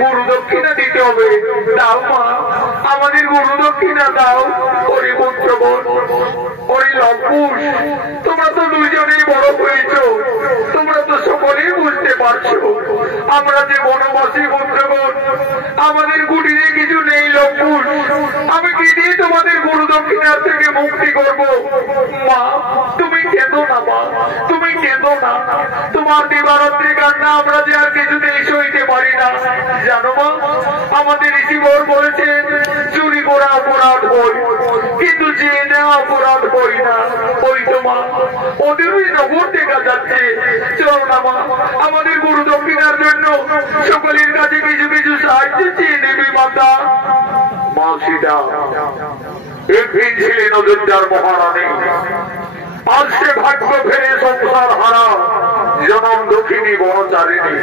গুরু দক্ষিণা দিতে হবে। দাও মা, আমাদের গুরু দক্ষিণা দাও। ওরে পুত্রগণ, ওরে লঙ্কুশ, তোমরা তো দুইজনেই বড় হয়েছ, তোমরা তো সকলেই বুঝতে পারছো আমরা যে বনবাসী পুত্রগণ, আমাদের কুটিরে কিছু নেই লঙ্কুশ। আমি কি দিয়ে তোমাদের গুরু দক্ষিণার থেকে মুক্তি করব? মা তুমি কেঁদো না মা, তুমি কেঁদো না। তোমার দিবারাত্রি কান্না আমরা যে আর কিছুতেই সইতে পারি না। জানো মা, আমাদের ঋষিবর বলেছেন চুরি করা অপরাধ হই, কিন্তু যে নেওয়া অপরাধ হই না। ওই তো মা, ওদের ওই নগর দেখা যাচ্ছে। চলো না মা, আমাদের গুরু দক্ষিণার জন্য সকলের কাছে কিছু কিছু সাহায্য চেয়ে নেবে মাতা। মা সীতা একদিন ছিলেন অযোধ্যার মহারানী, আজ সে ভাগ্য ফেরে সংসার হারা জনম দক্ষিণী বনচারিণী।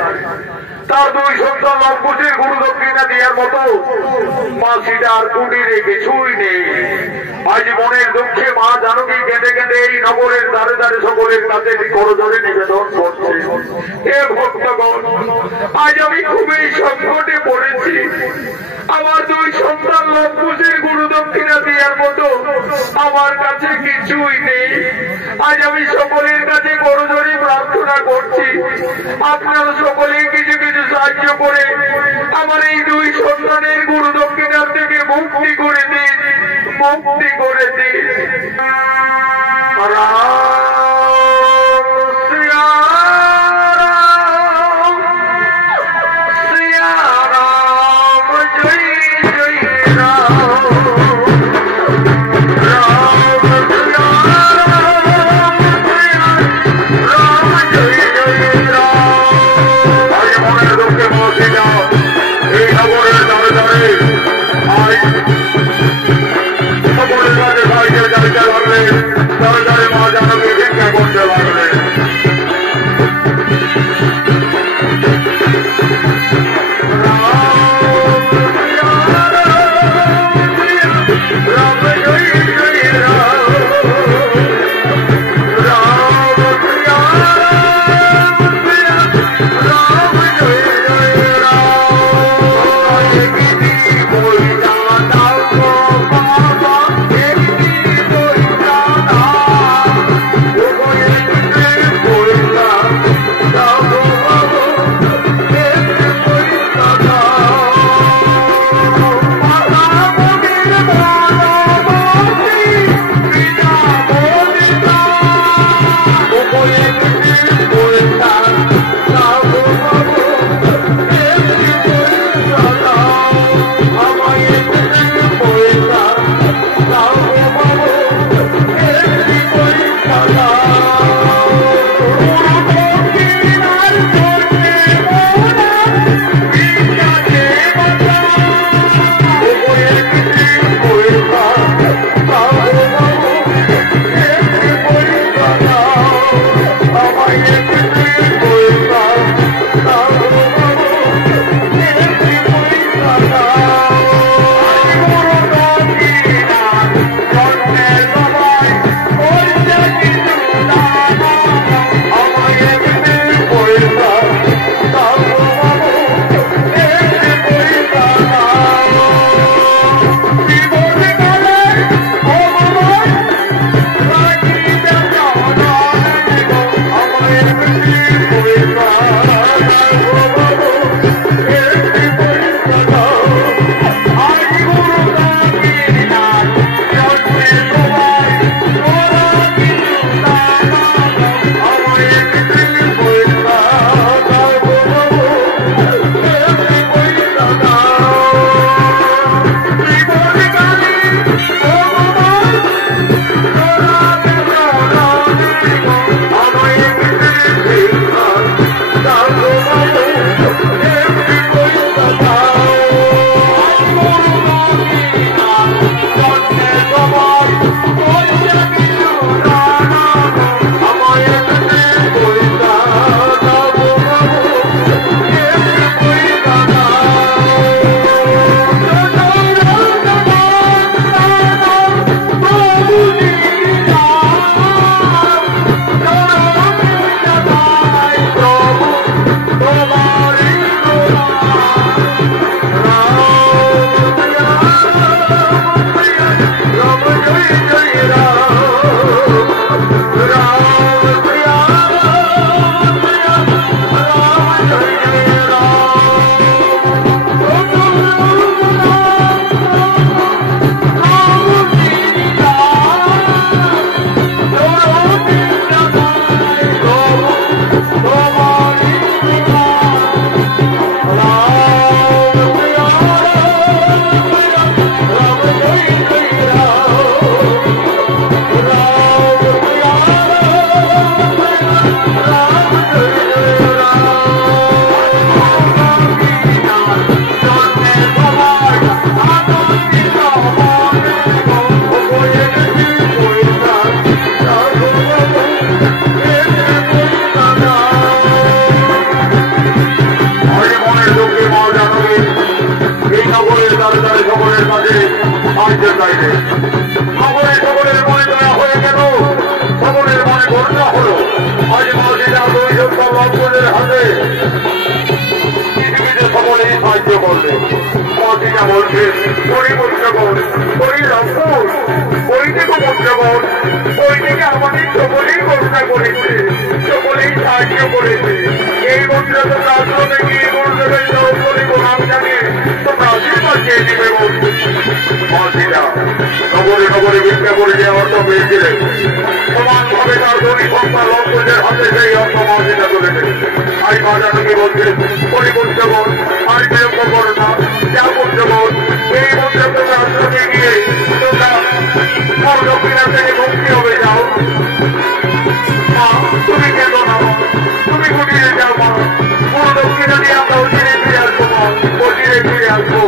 তার দুই সন্তান লঙ্কুশের গুরু দক্ষিণা দেওয়ার মতো মা সীতার কুটিরে কিছুই নেই। আজ মনের দুঃখে মা জানকী কেঁদে কেঁদে এই নগরের ধারে ধারে সকলের কাছে করজোড়ে নিবেদন করছে, হে ভক্তগণ, আজ আমি খুবই সংকটে পড়েছি। আমার দুই সন্তান লঙ্কুশের গুরু দক্ষিণা দেওয়ার মতো আমার কাছে কিছুই নেই। আজ আমি সকলের কাছে করজোড়ে প্রার্থনা করছি, আপনারা সকলেই কিছু কিছু সাহায্য করে আমার এই দুই সন্তানের গুরু দক্ষিণার থেকে মুক্তি করে দিন, মুক্তি করে দিন। বলছে পরিবর্তন পরিরক্ষণ পরিচিত মুদ্রা এই মন্দিরে তোমরা আশ্রমে গিয়ে গুরুদেবের সহকারী প্রণাম জানিয়ে তোমরা আশীর্বাদ চেয়ে দিবে বলছে। মাসিরা নগরে নগরে ভিক্ষা করে যে অর্থ পেয়েছিলেন সমানভাবে তার ধনী সন্তান লক্ষ্যদের হাতে সেই অর্থ মাসিরা তুলে দেবে। আই বাজানোকে বলছে পরিপঞ্চগণ আর বিলম্ব করো না, যা পঞ্চগণ এই মন্দিরে তোমরা আশ্রমে গিয়ে তোমরা দক্ষিণা থেকে মুক্তি হবে যাও। মা তুমি কেন না, তুমি কুটিরে যাও মা, পুরো দক্ষিণা দিয়ে আমরা অচিরে ফিরে আসবো মা, অচিরে ফিরে আসবো।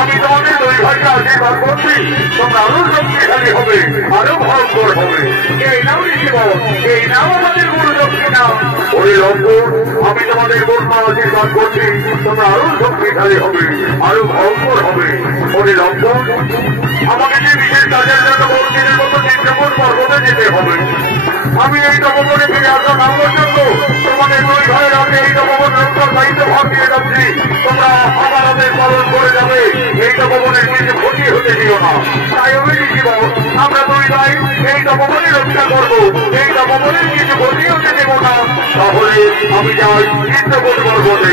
আমি তোমাদের দুই ভাইকে আশীর্বাদ করছি, তোমরা আরো শক্তিশালী হবে, আরো ভয়ঙ্কর হবে। এই নাও জীবন, এই নাও আমাদের গুরু দক্ষিণা। ওই লম্বর আমি তোমাদের গুরুমা আশীর্বাদ করছি, তোমরা আরো শক্তিশালী হবে, আরো ভয়ঙ্কর হবে। ওই লম্বর আমাকে যে বিশেষ কাজের জন্য বড়দিনের মতো চিত্রকূট পর্বতে যেতে হবে। আমি এই তপবনে ফিরে আসা নাম পর্যন্ত তোমাদের দুই ভাইয়ের হাতে এই তপবন রক্ষার দায়িত্ব ভাগ দিয়ে যাচ্ছি। তোমরা আমার হাতে পালন করে যাবে, এই তপবনের কিছু ক্ষতি হতে দিও না। তাই আমি জীব আমরা দুই ভাই এই তপবনে রক্ষা করবো, এই তপবনের কিছু ক্ষতি হতে দেব না। তাহলে আমি যাই চিত্রকূট পর্বতে।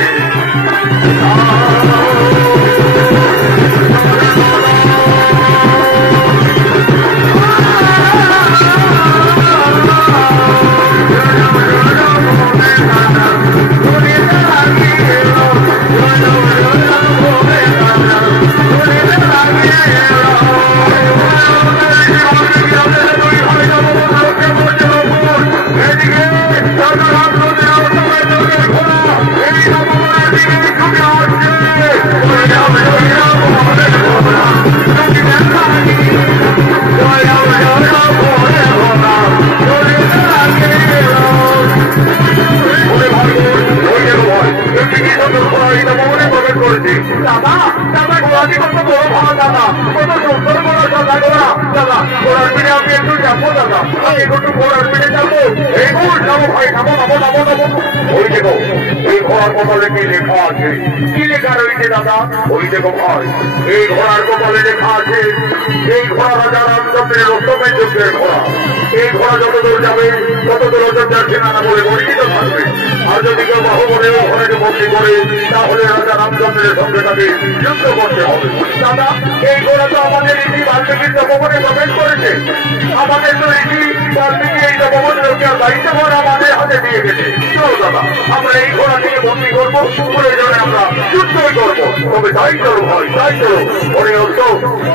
এই ঘোড়ার কপালে লেখা আছে এই ঘোড়া রাজা রামচন্দ্রের অষ্টমের যুদ্ধের ঘোড়া। এই ঘোড়া যত দূর যাবে তত দূর অযোধ্যার ঠিকানা বলে পরিচিত থাকবে। আর যদি কেউ বাহুবলে ওখানে বন্দী করে তাহলে রাজা রামচন্দ্রের সঙ্গে তাকে যুদ্ধ করতে হবে। দাদা এই ঘোড়া তো আমাদের ঋষি বাল্মীকির তপবনে প্রবেশ করেছে, আমাদের তো ঋষি বাল্মীকি এই তপবন রক্ষার দায়িত্বভার আমাদের হাতে দিয়ে গেছে। চল দাদা আমরা এই ঘোড়া থেকে বন্দী করবো, প্রয়োজনে আমরা যুদ্ধই করবো। তবে তাই চলো ভাই, তাই চলো। ওরে অর্থ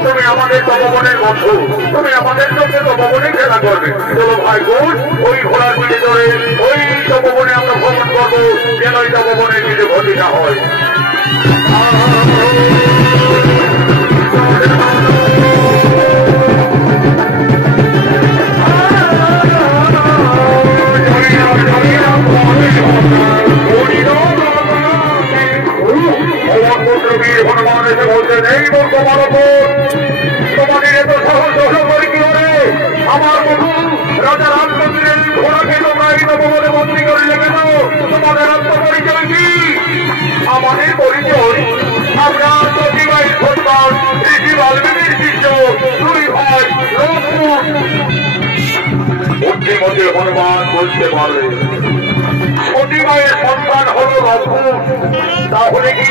তুমি আমাদের তপবনের বন্ধু, তুমি আমাদের সঙ্গে তপবনে খেলা করবে। চলো ভাই বোন ওই ঘোড়ার পিঠে ধরে ওই তপবনে আমরা ভ্রমণ করবো, যেন ওই তপবনের কিছু ক্ষতি না হয়। হনুমান এসে বলতে নেই বিতর্ক মানবর তোমাদের এত সাহস অসম্ভব কি করে আমার প্রভু রাজা রামচন্দ্রের ঘোড়াকে তোমরা এই নবমনে বন্দী করে লেগে দাও তোমাদের আত্মপরিচয় কি আমাদের পরিচয় আমরা সতীবাইয়ের সন্তান ঋষি বাল্মীকির শিষ্য দুই ভাই রঘুপুর বুদ্ধিমতী হনুমান বলতে পারবে সতীবাইয়ের সন্তান হল রঘুপুর তাহলে কি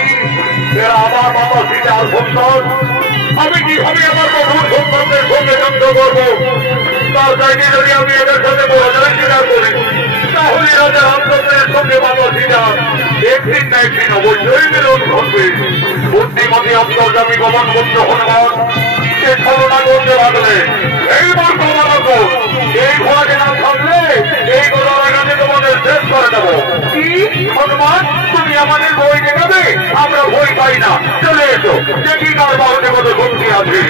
এরা আমার বাবা সীতার সন্তান আমি কিভাবে আমার প্রভুর সন্তানদের সঙ্গে যুদ্ধ করবো তার চাইতে যদি আমি এদের সাথে বড় স্বীকার করি তাহলে রাজা রামচন্দ্রের সঙ্গে বাবা সীতা একদিন না একদিন অবশ্যই মিলন ঘটবে বুদ্ধিমতী অন্তর্জামী গমন বন্ধ হনুমান সে ছলনা করতে লাগলে এইবার তোমার এই ঘোড়াকে না থাকলে এই গোলার কাছে তোমাদের শেষ করে দেবো কি হনুমান তুমি আমাদের বই দেখাবে আমরা বই পাই না চলে এসো দেখি কার বাড়িতে কত শক্তি আছে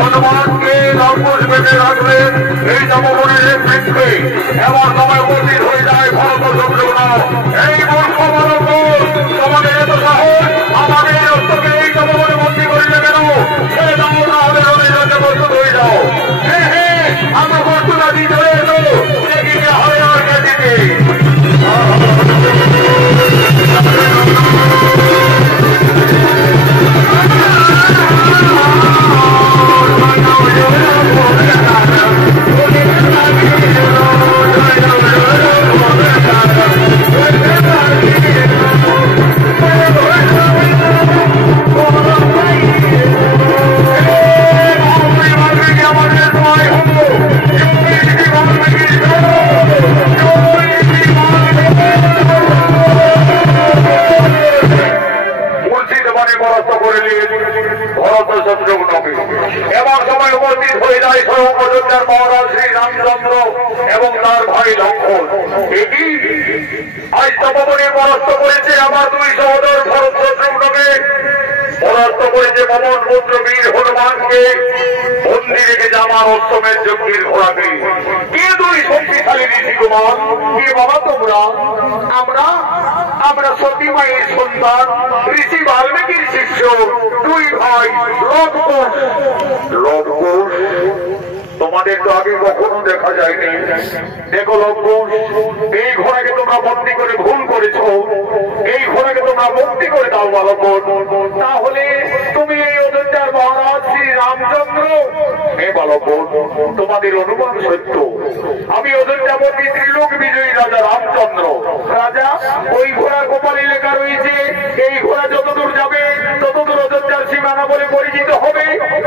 হনুমানকে রামপুর বেঁধে রাখলেন এই নবমনের বৃক্ষে এমন সময় উপস্থিত হয়ে যায় ভরত শত্রুঘ্ন এই মূর্খ মানব তোমাদের এত সাহস আমাদের রক্তকে এই নবমনে বন্দী করিলে কেন ছেড়ে দাও তাহলে রণের কাছে প্রস্তুত হয়ে যাও আমার বস্তুটা দিয়ে চলে এলো দেখিতে হবে আর কে দিতে এমন সময় উপস্থিত হয়ে যায় স্বয়ং অযোধ্যার মহারাজ শ্রী রামচন্দ্র এবং তার ভাই লক্ষ্মণ এটি আজ তপবনে পরাস্ত করেছে আমার দুই সহোদর ভরত শত্রুঘ্নকে পরাস্ত করেছে পবন পুত্র বীর হনুমানকে বন্দী রেখেছে আমার অষ্টমের যজ্ঞের ঘোড়াকে কে দুই শক্তিশালী ঋষি কুমার কে বাবা তোমরা আমরা সতীমায়ের সন্তান ঋষি বাল্মীকির শিষ্য দুই ভাই লবকুশ তোমাদের তো আগে কখনো দেখা যায়নি দেখো লবকুশ এই ঘোড়াকে তোমরা বন্দী করে ভুল করেছ এই ঘোড়াকে তোমরা মুক্তি করে দাও বালকন তাহলে তুমি এই অযোধ্যার মহারাজ শ্রী রামচন্দ্র হে বালকন তোমাদের অনুমান সত্য আমি অযোধ্যাপতি ত্রিলোক বিজয়ী রাজা রামচন্দ্র রাজা ওই ঘোড়ার কপালে লেখা রয়েছে এই ঘোড়া যতদূর যাবে ততদূর অযোধ্যার সীমানা বলে পরিচিত হবে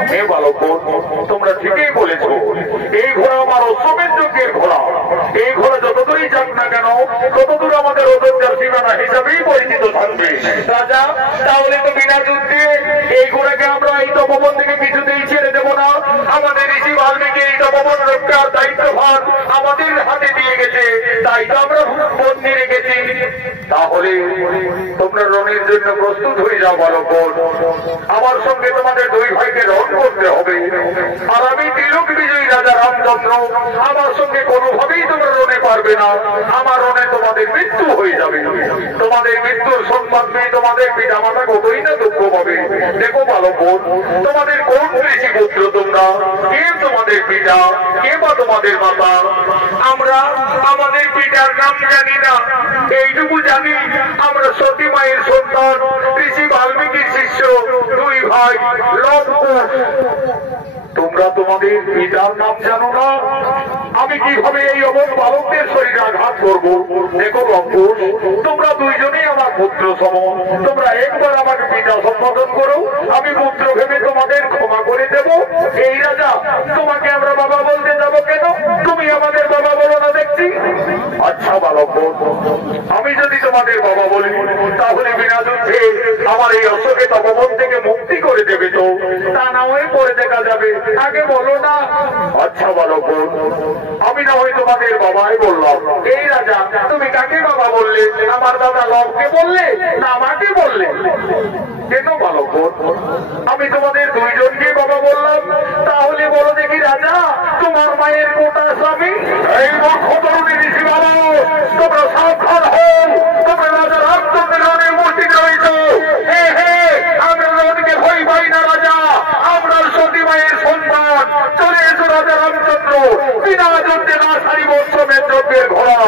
হে বালকন তোমরা ঠিকই বলেছ এই ঘোড়া আমার অশ্বমের যজ্ঞের ঘোড়া এই ঘোড়া যতদূরই যাক না কেন ততদূর আমাদের অযোধ্যার সীমানা হিসাবেই পরিচিত থাকবে রাজা তাহলে তো বিনা যুদ্ধে এই ঘোড়াকে আমরা এই তপবন থেকে কিছুতেই ছেড়ে দেব না আমাদের ঋষি বাল্মীকি এই তপবন রক্ষার দায়িত্বভার আমাদের হাতে দিয়ে গেছে তাই তো আমরা বন্দী রেখেছি তাহলে তোমরা রণের জন্য প্রস্তুত হয়ে যাও বালকন আমার সঙ্গে তোমাদের দুই ভাইকে রণ করতে হবে আর আমি ত্রিলোক বিজয়ী রাজা রামচন্দ্র আমার সঙ্গে কোনোভাবেই তোমরা রণে পারবে না আমার রণে তোমাদের মৃত্যু হয়ে যাবে তোমাদের মৃত্যুর সংবাদ পেয়ে তোমাদের পিতা মাতা কতই না দুঃখ পাবে দেখো বালকন তোমাদের কোন ঋষি পুত্র তোমরা কে তোমাদের তোমাদের পিতা, কে বা তোমাদের মাতা? আমরা আমাদের পিতার নাম জানি না, এইটুকু জানি আমরা সতী মায়ের সন্তান, ঋষি বাল্মীকির শিষ্য, দুই ভাই লবকুশ। তোমরা তোমাদের পিতার নাম জানো না? আমি কিভাবে এই অবধ বালকদের শরীরে আঘাত করবো? দেখো লবকুশ, তোমরা দুইজনেই আমার পুত্র সম। তোমরা একবার আমাকে পিতা সম্বোধন করো, আমি পুত্র ভেবে তোমাদের ক্ষমা করে দেব। এই রাজা, তোমাকে আমরা বাবা বলতে যাবো কেন? তুমি আমাদের বাবা বলো না দেখছি। আচ্ছা বালক, আমি যদি তোমাদের বাবা বলি তাহলে বিনা যুদ্ধে আমার এই অশোকে তপবন থেকে মুক্তি করে দেবে তো? তা না হয়ে পরে দেখা যাবে, আগে বলো না। আচ্ছা বালক, আমি না হয় তোমাদের বাবাই বললাম। এই রাজা, তুমি কাকে বাবা বললে? আমার দাদা লবকে বললে না আমাকে বললে? কেন বালক, আমি তোমাদের দুইজনকে বাবা বললাম। তাহলে বলো দেখি রাজা, তোমার মায়ের কোটা স্বামী? এই মূর্খ তরুণী ঋষি বাবা, তোমরা সাবধান হও। তোমরা রাজা রামচন্দ্রের রণে মূর্তিতে রয়েছ। হে হে, আমরা রণকে ভয় পাই না রাজা, আমরা সতী মায়ের সন্তান। চলে এসো রাজা রামচন্দ্র, বিনা যুদ্ধে না সারিব শ্রমের যজ্ঞের ঘোড়া।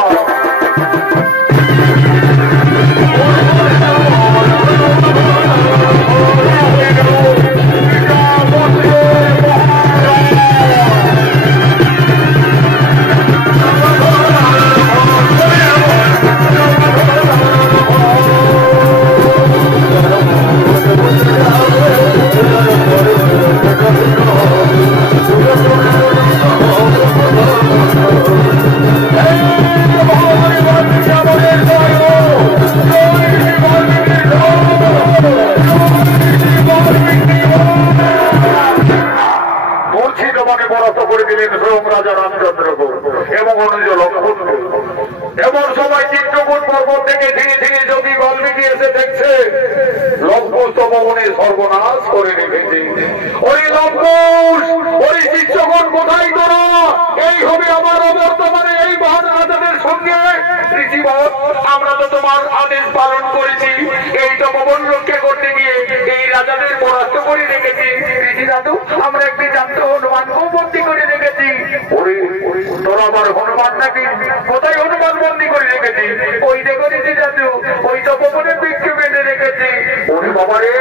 রাজা রামচন্দ্রকে এবং অনুজ লক্ষ্মণকে এবং সবাই চিত্রকূট পর্বত থেকে ধীরে ধীরে যোগী বাল্মীকি এসে দেখছে লক্ষ্মণ তপবনে সর্বনাশ করে রেখেছে। ওই লক্ষ্মণ, ওই চিত্রকূট কোথায় তোরা? এই হবে আমার অবর্তমানে এই মহান রাজাদের সঙ্গে। ঋষিবর, আমরা তো তোমার আদেশ পালন করেছি, এই তপবন রক্ষা করতে গিয়ে এই রাজাদের পরাস্ত করে রেখেছি। ঋষি দাদু, আমরা একটি জান্ত হনুমানকেও বন্দী করে রেখেছি। তোরা আমার হনুমান নাকি? কোথায় হনুমান বন্দী করে রেখেছি? ওই দেখো ঋষি দাদু, ওই তপবনের বৃক্ষ বেঁধে রেখেছি। ওরে বাবারে,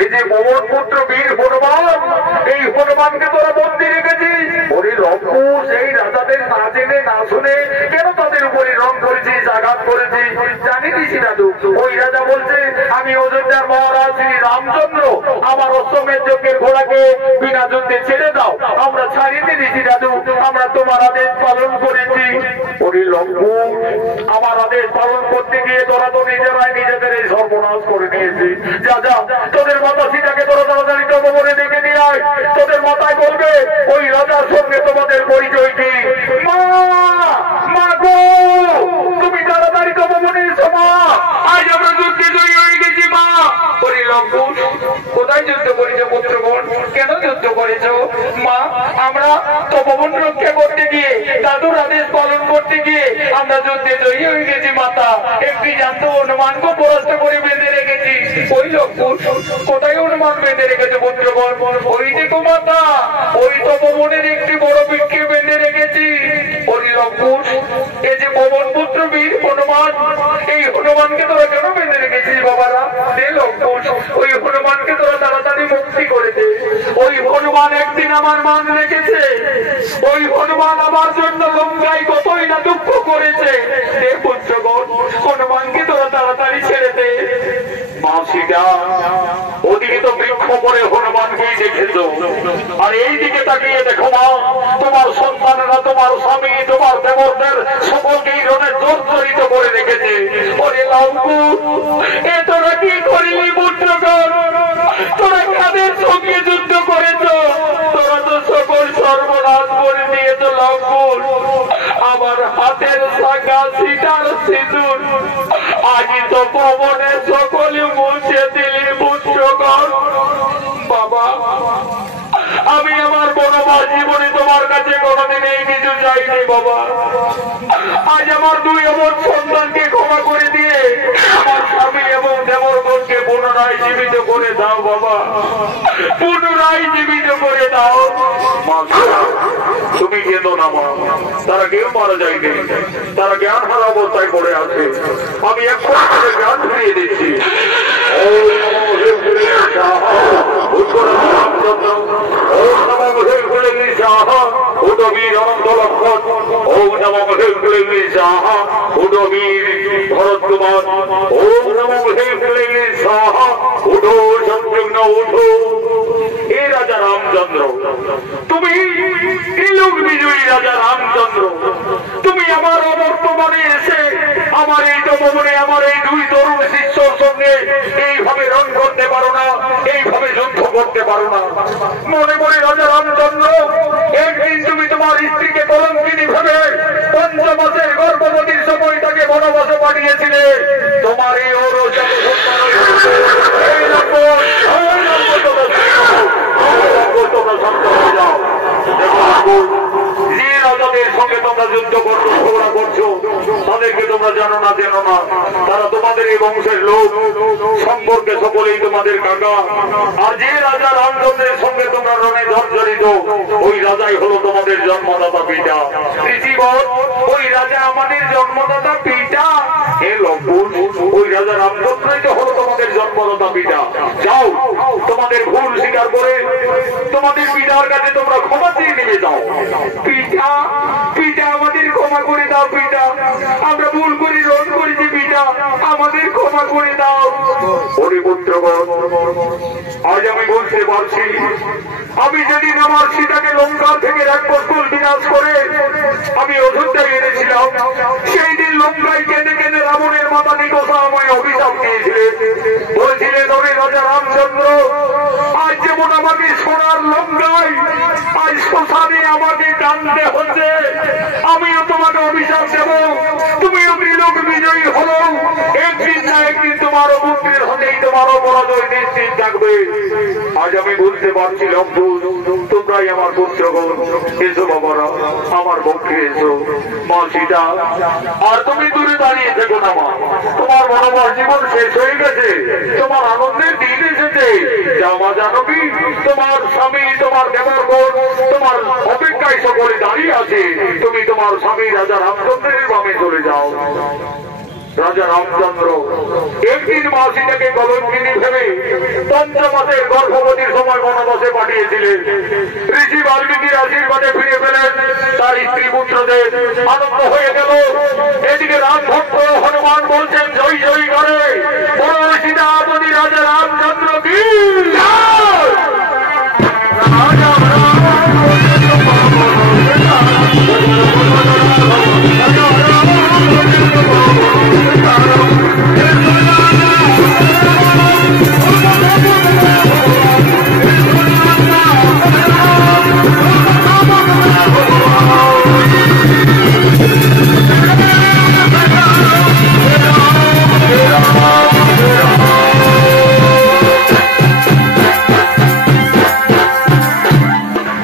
এই যে পবন পুত্র বীর হনুমান, এই হনুমানকে তোরা বন্দী রেখেছিস? ওরে লক্ষ্মণ, এই রাজাদের না জেনে না শুনে কেন তাদের উপরে রং করেছিস, আঘাত করেছিস? জানি ঋষি দাদু, ওই রাজা বলছে আমি অযোধ্যার মহারাজ শ্রী রামচন্দ্র, আমার অশ্বমেধ যজ্ঞের ঘোড়াকে বিনা যুদ্ধে ছেড়ে দাও। আমরা ছাড়িতে ঋষি দাদু, আমরা তোমার আদেশ পালন করেছি। ওরে লক্ষ্মণ, আমার আদেশ পালন করতে গিয়ে তোরা তো নিজেরাই নিজেদের এই সর্বনাশ করে নিয়েছি। যা যা, তোদের মাতা সীতাকে তোরা তাড়াতাড়ি তপবনে ডেকে নিয়ে আয়। তোদের মাথায় বলবে ওই রাজার সঙ্গে তোমাদের পরিচয় কি। মা, মা গো, তুমি তাড়াতাড়ি তপবনে এসো মা, আজ আমরা যুদ্ধে জয়ী হয়ে গেছি মা। ওরে লক্ষ্মণ, কোথায় যুদ্ধ করেছো পুত্রগণ? কেন যুদ্ধ করেছো? মা, আমরা তপবন রক্ষা করতে গিয়ে, দাদুর আদেশ পালন করতে গিয়ে আমরা যুদ্ধে জয়ী হয়ে গেছি মাতা। একটি জান্ত হনুমানকে পরাস্ত করে বেঁধে রেখেছি। ওই লক্ষ্মণ, কোথায় হনুমান বেঁধে রেখেছে পুত্রগণ? ওই দেখো মাতা, ওই তপবনের একটি বড় বৃক্ষে বেঁধে রেখেছি। ওই লক্ষ্মণ, এই যে পবন পুত্র বীর হনুমান, এই হনুমানকে তোরা কেন বেঁধে রেখেছিস বাবারা? দে লক্ষ্মণ, ওই হনুমানকে তোরা তাড়াতাড়ি মুক্তি করে দে। ওই হনুমান একদিন আমার মান রেখেছে, ওই হনুমান আমার জন্য লঙ্কায় কতই না দুঃখ করেছে। দে পুত্রগণ, হনুমানকে তোরা তাড়াতাড়ি ছেড়ে দে। মাসিকা, ওদিকে তো বৃক্ষ পরে হনুমানকেই দেখেছো, আর এই দিকে তাকিয়ে দেখো মা, তোমার সন্তানেরা, তোমার স্বামী, তোমার দেবরদের সকলকেই রণে জর্জরিত করে রেখেছে। ওরে লঙ্কুর, এ তোরা কি করিলি পুত্রগণ? তোরা কাদের সঙ্গে যুদ্ধ করেছ? তোরা তো সকল সর্বনাশ করে দিয়েছ লঙ্কুর। আমার হাতের সাকা সীতার সিঁদুর আজই তো পবনে সকলে মুছে দিলি পুত্রগণ। বাবা, আমি আমার বনবাস জীবনে তোমার কাছে কোনোদিন এই কিছু চাইনি বাবা। আজ আমার দুই অমর সন্তানকে ক্ষমা করে দিয়ে আমার স্বামী এবং দেবরগণকে পুনরায় জীবিত করে দাও বাবা, পুনরায় জীবিত করে দাও। তুমি কেঁদো না মা, তারা কেউ মারা যায়নি, তারা জ্ঞান হারা অবস্থায় পড়ে আছে। আমি এখন জ্ঞান ফিরিয়ে দিচ্ছি। এ রাজা রামচন্দ্র, তুমি ত্রিলোক বিজয়ী রাজা রামচন্দ্র, তুমি আমার অবর্তমানে এসে আমার এই তপবনে আমার এই দুই তরুণ শিষ্যর সঙ্গে এইভাবে রণ করতে পারো না, এইভাবে যুদ্ধ করতে পারো না। মনে মনে রাজা রামচন্দ্র, একদিন তুমি তোমার স্ত্রীকে কলঙ্কিনী ভেবে 5 মাসের গর্ভবতীর সময় তাকে বনবাসে পাঠিয়েছিলে। তোমার এই যে রাজাদের সঙ্গে তোমরা যুদ্ধ করছো, ঝগড়া করছো, তাদেরকে তোমরা জানো না তারা তোমাদের এই বংশের লোক, সম্পর্কে সকলেই তোমাদের কাকা। আর যে রাজা রামচন্দ্রের সঙ্গে তোমরা রণে জর্জরিত, ওই রাজাই হলো তোমাদের জন্মদাতা পিতা। পৃথিবীর ওই রাজা আমাদের জন্মদাতা পিতা। হে লক্ষ্মণ, ওই রাজা রামচন্দ্রই তো হলো তোমাদের জন্মদাতা পিতা। যাও, তোমাদের ভুল স্বীকার করে তোমাদের পিতার কাছে তোমরা ক্ষমা চেয়ে নিয়ে যাও। পিতা, পিতা আমাদের ক্ষমা করে দাও পিতা, আমরা ভুল করে রণ করেছি পিতা, আমাদের ক্ষমা করে দাও। হরিপুত্রগণ, আজ আমি বলতে পারছি, আমি যেদিন আমার সীতাকে লঙ্কা থেকে রাক্ষসকুল বিনাশ করে আমি অযোধ্যায় এনেছিলাম, সেই দিন লঙ্কায় কেঁদে কেঁদে রাবণের মাতা নিকষা আমায় অভিশাপ দিয়েছিলেন। বলছিলেন, ওরে রাজা রামচন্দ্র, আজ যেমন আমাকে সোনার লঙ্কায় আজ শ্মশানে আমাকে টানতে হচ্ছে, আমিও তোমাকে অভিশাপ দেব, তুমিও ত্রিলোক বিজয়ী হলো। একদিন না একদিন তোমার পুত্রের হাতেই তোমার পরাজয় নিশ্চিত থাকবে। আজ আমি বুঝতে পারছিলাম, তোমরাই আমার পুত্রগণ। এসো বাবারা, আমার পক্ষে এসো। মা সীতা, আর তুমি দূরে দাঁড়িয়ে থেকো না মা, তোমার মনোবল জীবন শেষ হয়ে গেছে, তোমার আনন্দের দিন এসেছে। যা মা জানকী, তোমার স্বামী, তোমার দেবরগণ তোমার অপেক্ষায় সকলে দাঁড়িয়ে আছে। তুমি তোমার স্বামী রাজা রামচন্দ্রের বামে চলে যাও। রাজা রামচন্দ্র একদিন মা সীতাকে কলঙ্কিনী ভেবে 5 মাসের গর্ভবতীর সময় বনবাসে পাঠিয়েছিলেন। ঋষি বাল্মীকির আশীর্বাদে ফিরে পেলেন তার স্ত্রী পুত্রদের, আনন্দ হয়ে গেল। এদিকে রাম ভক্ত হনুমান বলছেন জয় জয় করে, বড় সীতাপতি রাজা রামচন্দ্র কি রাজা রাম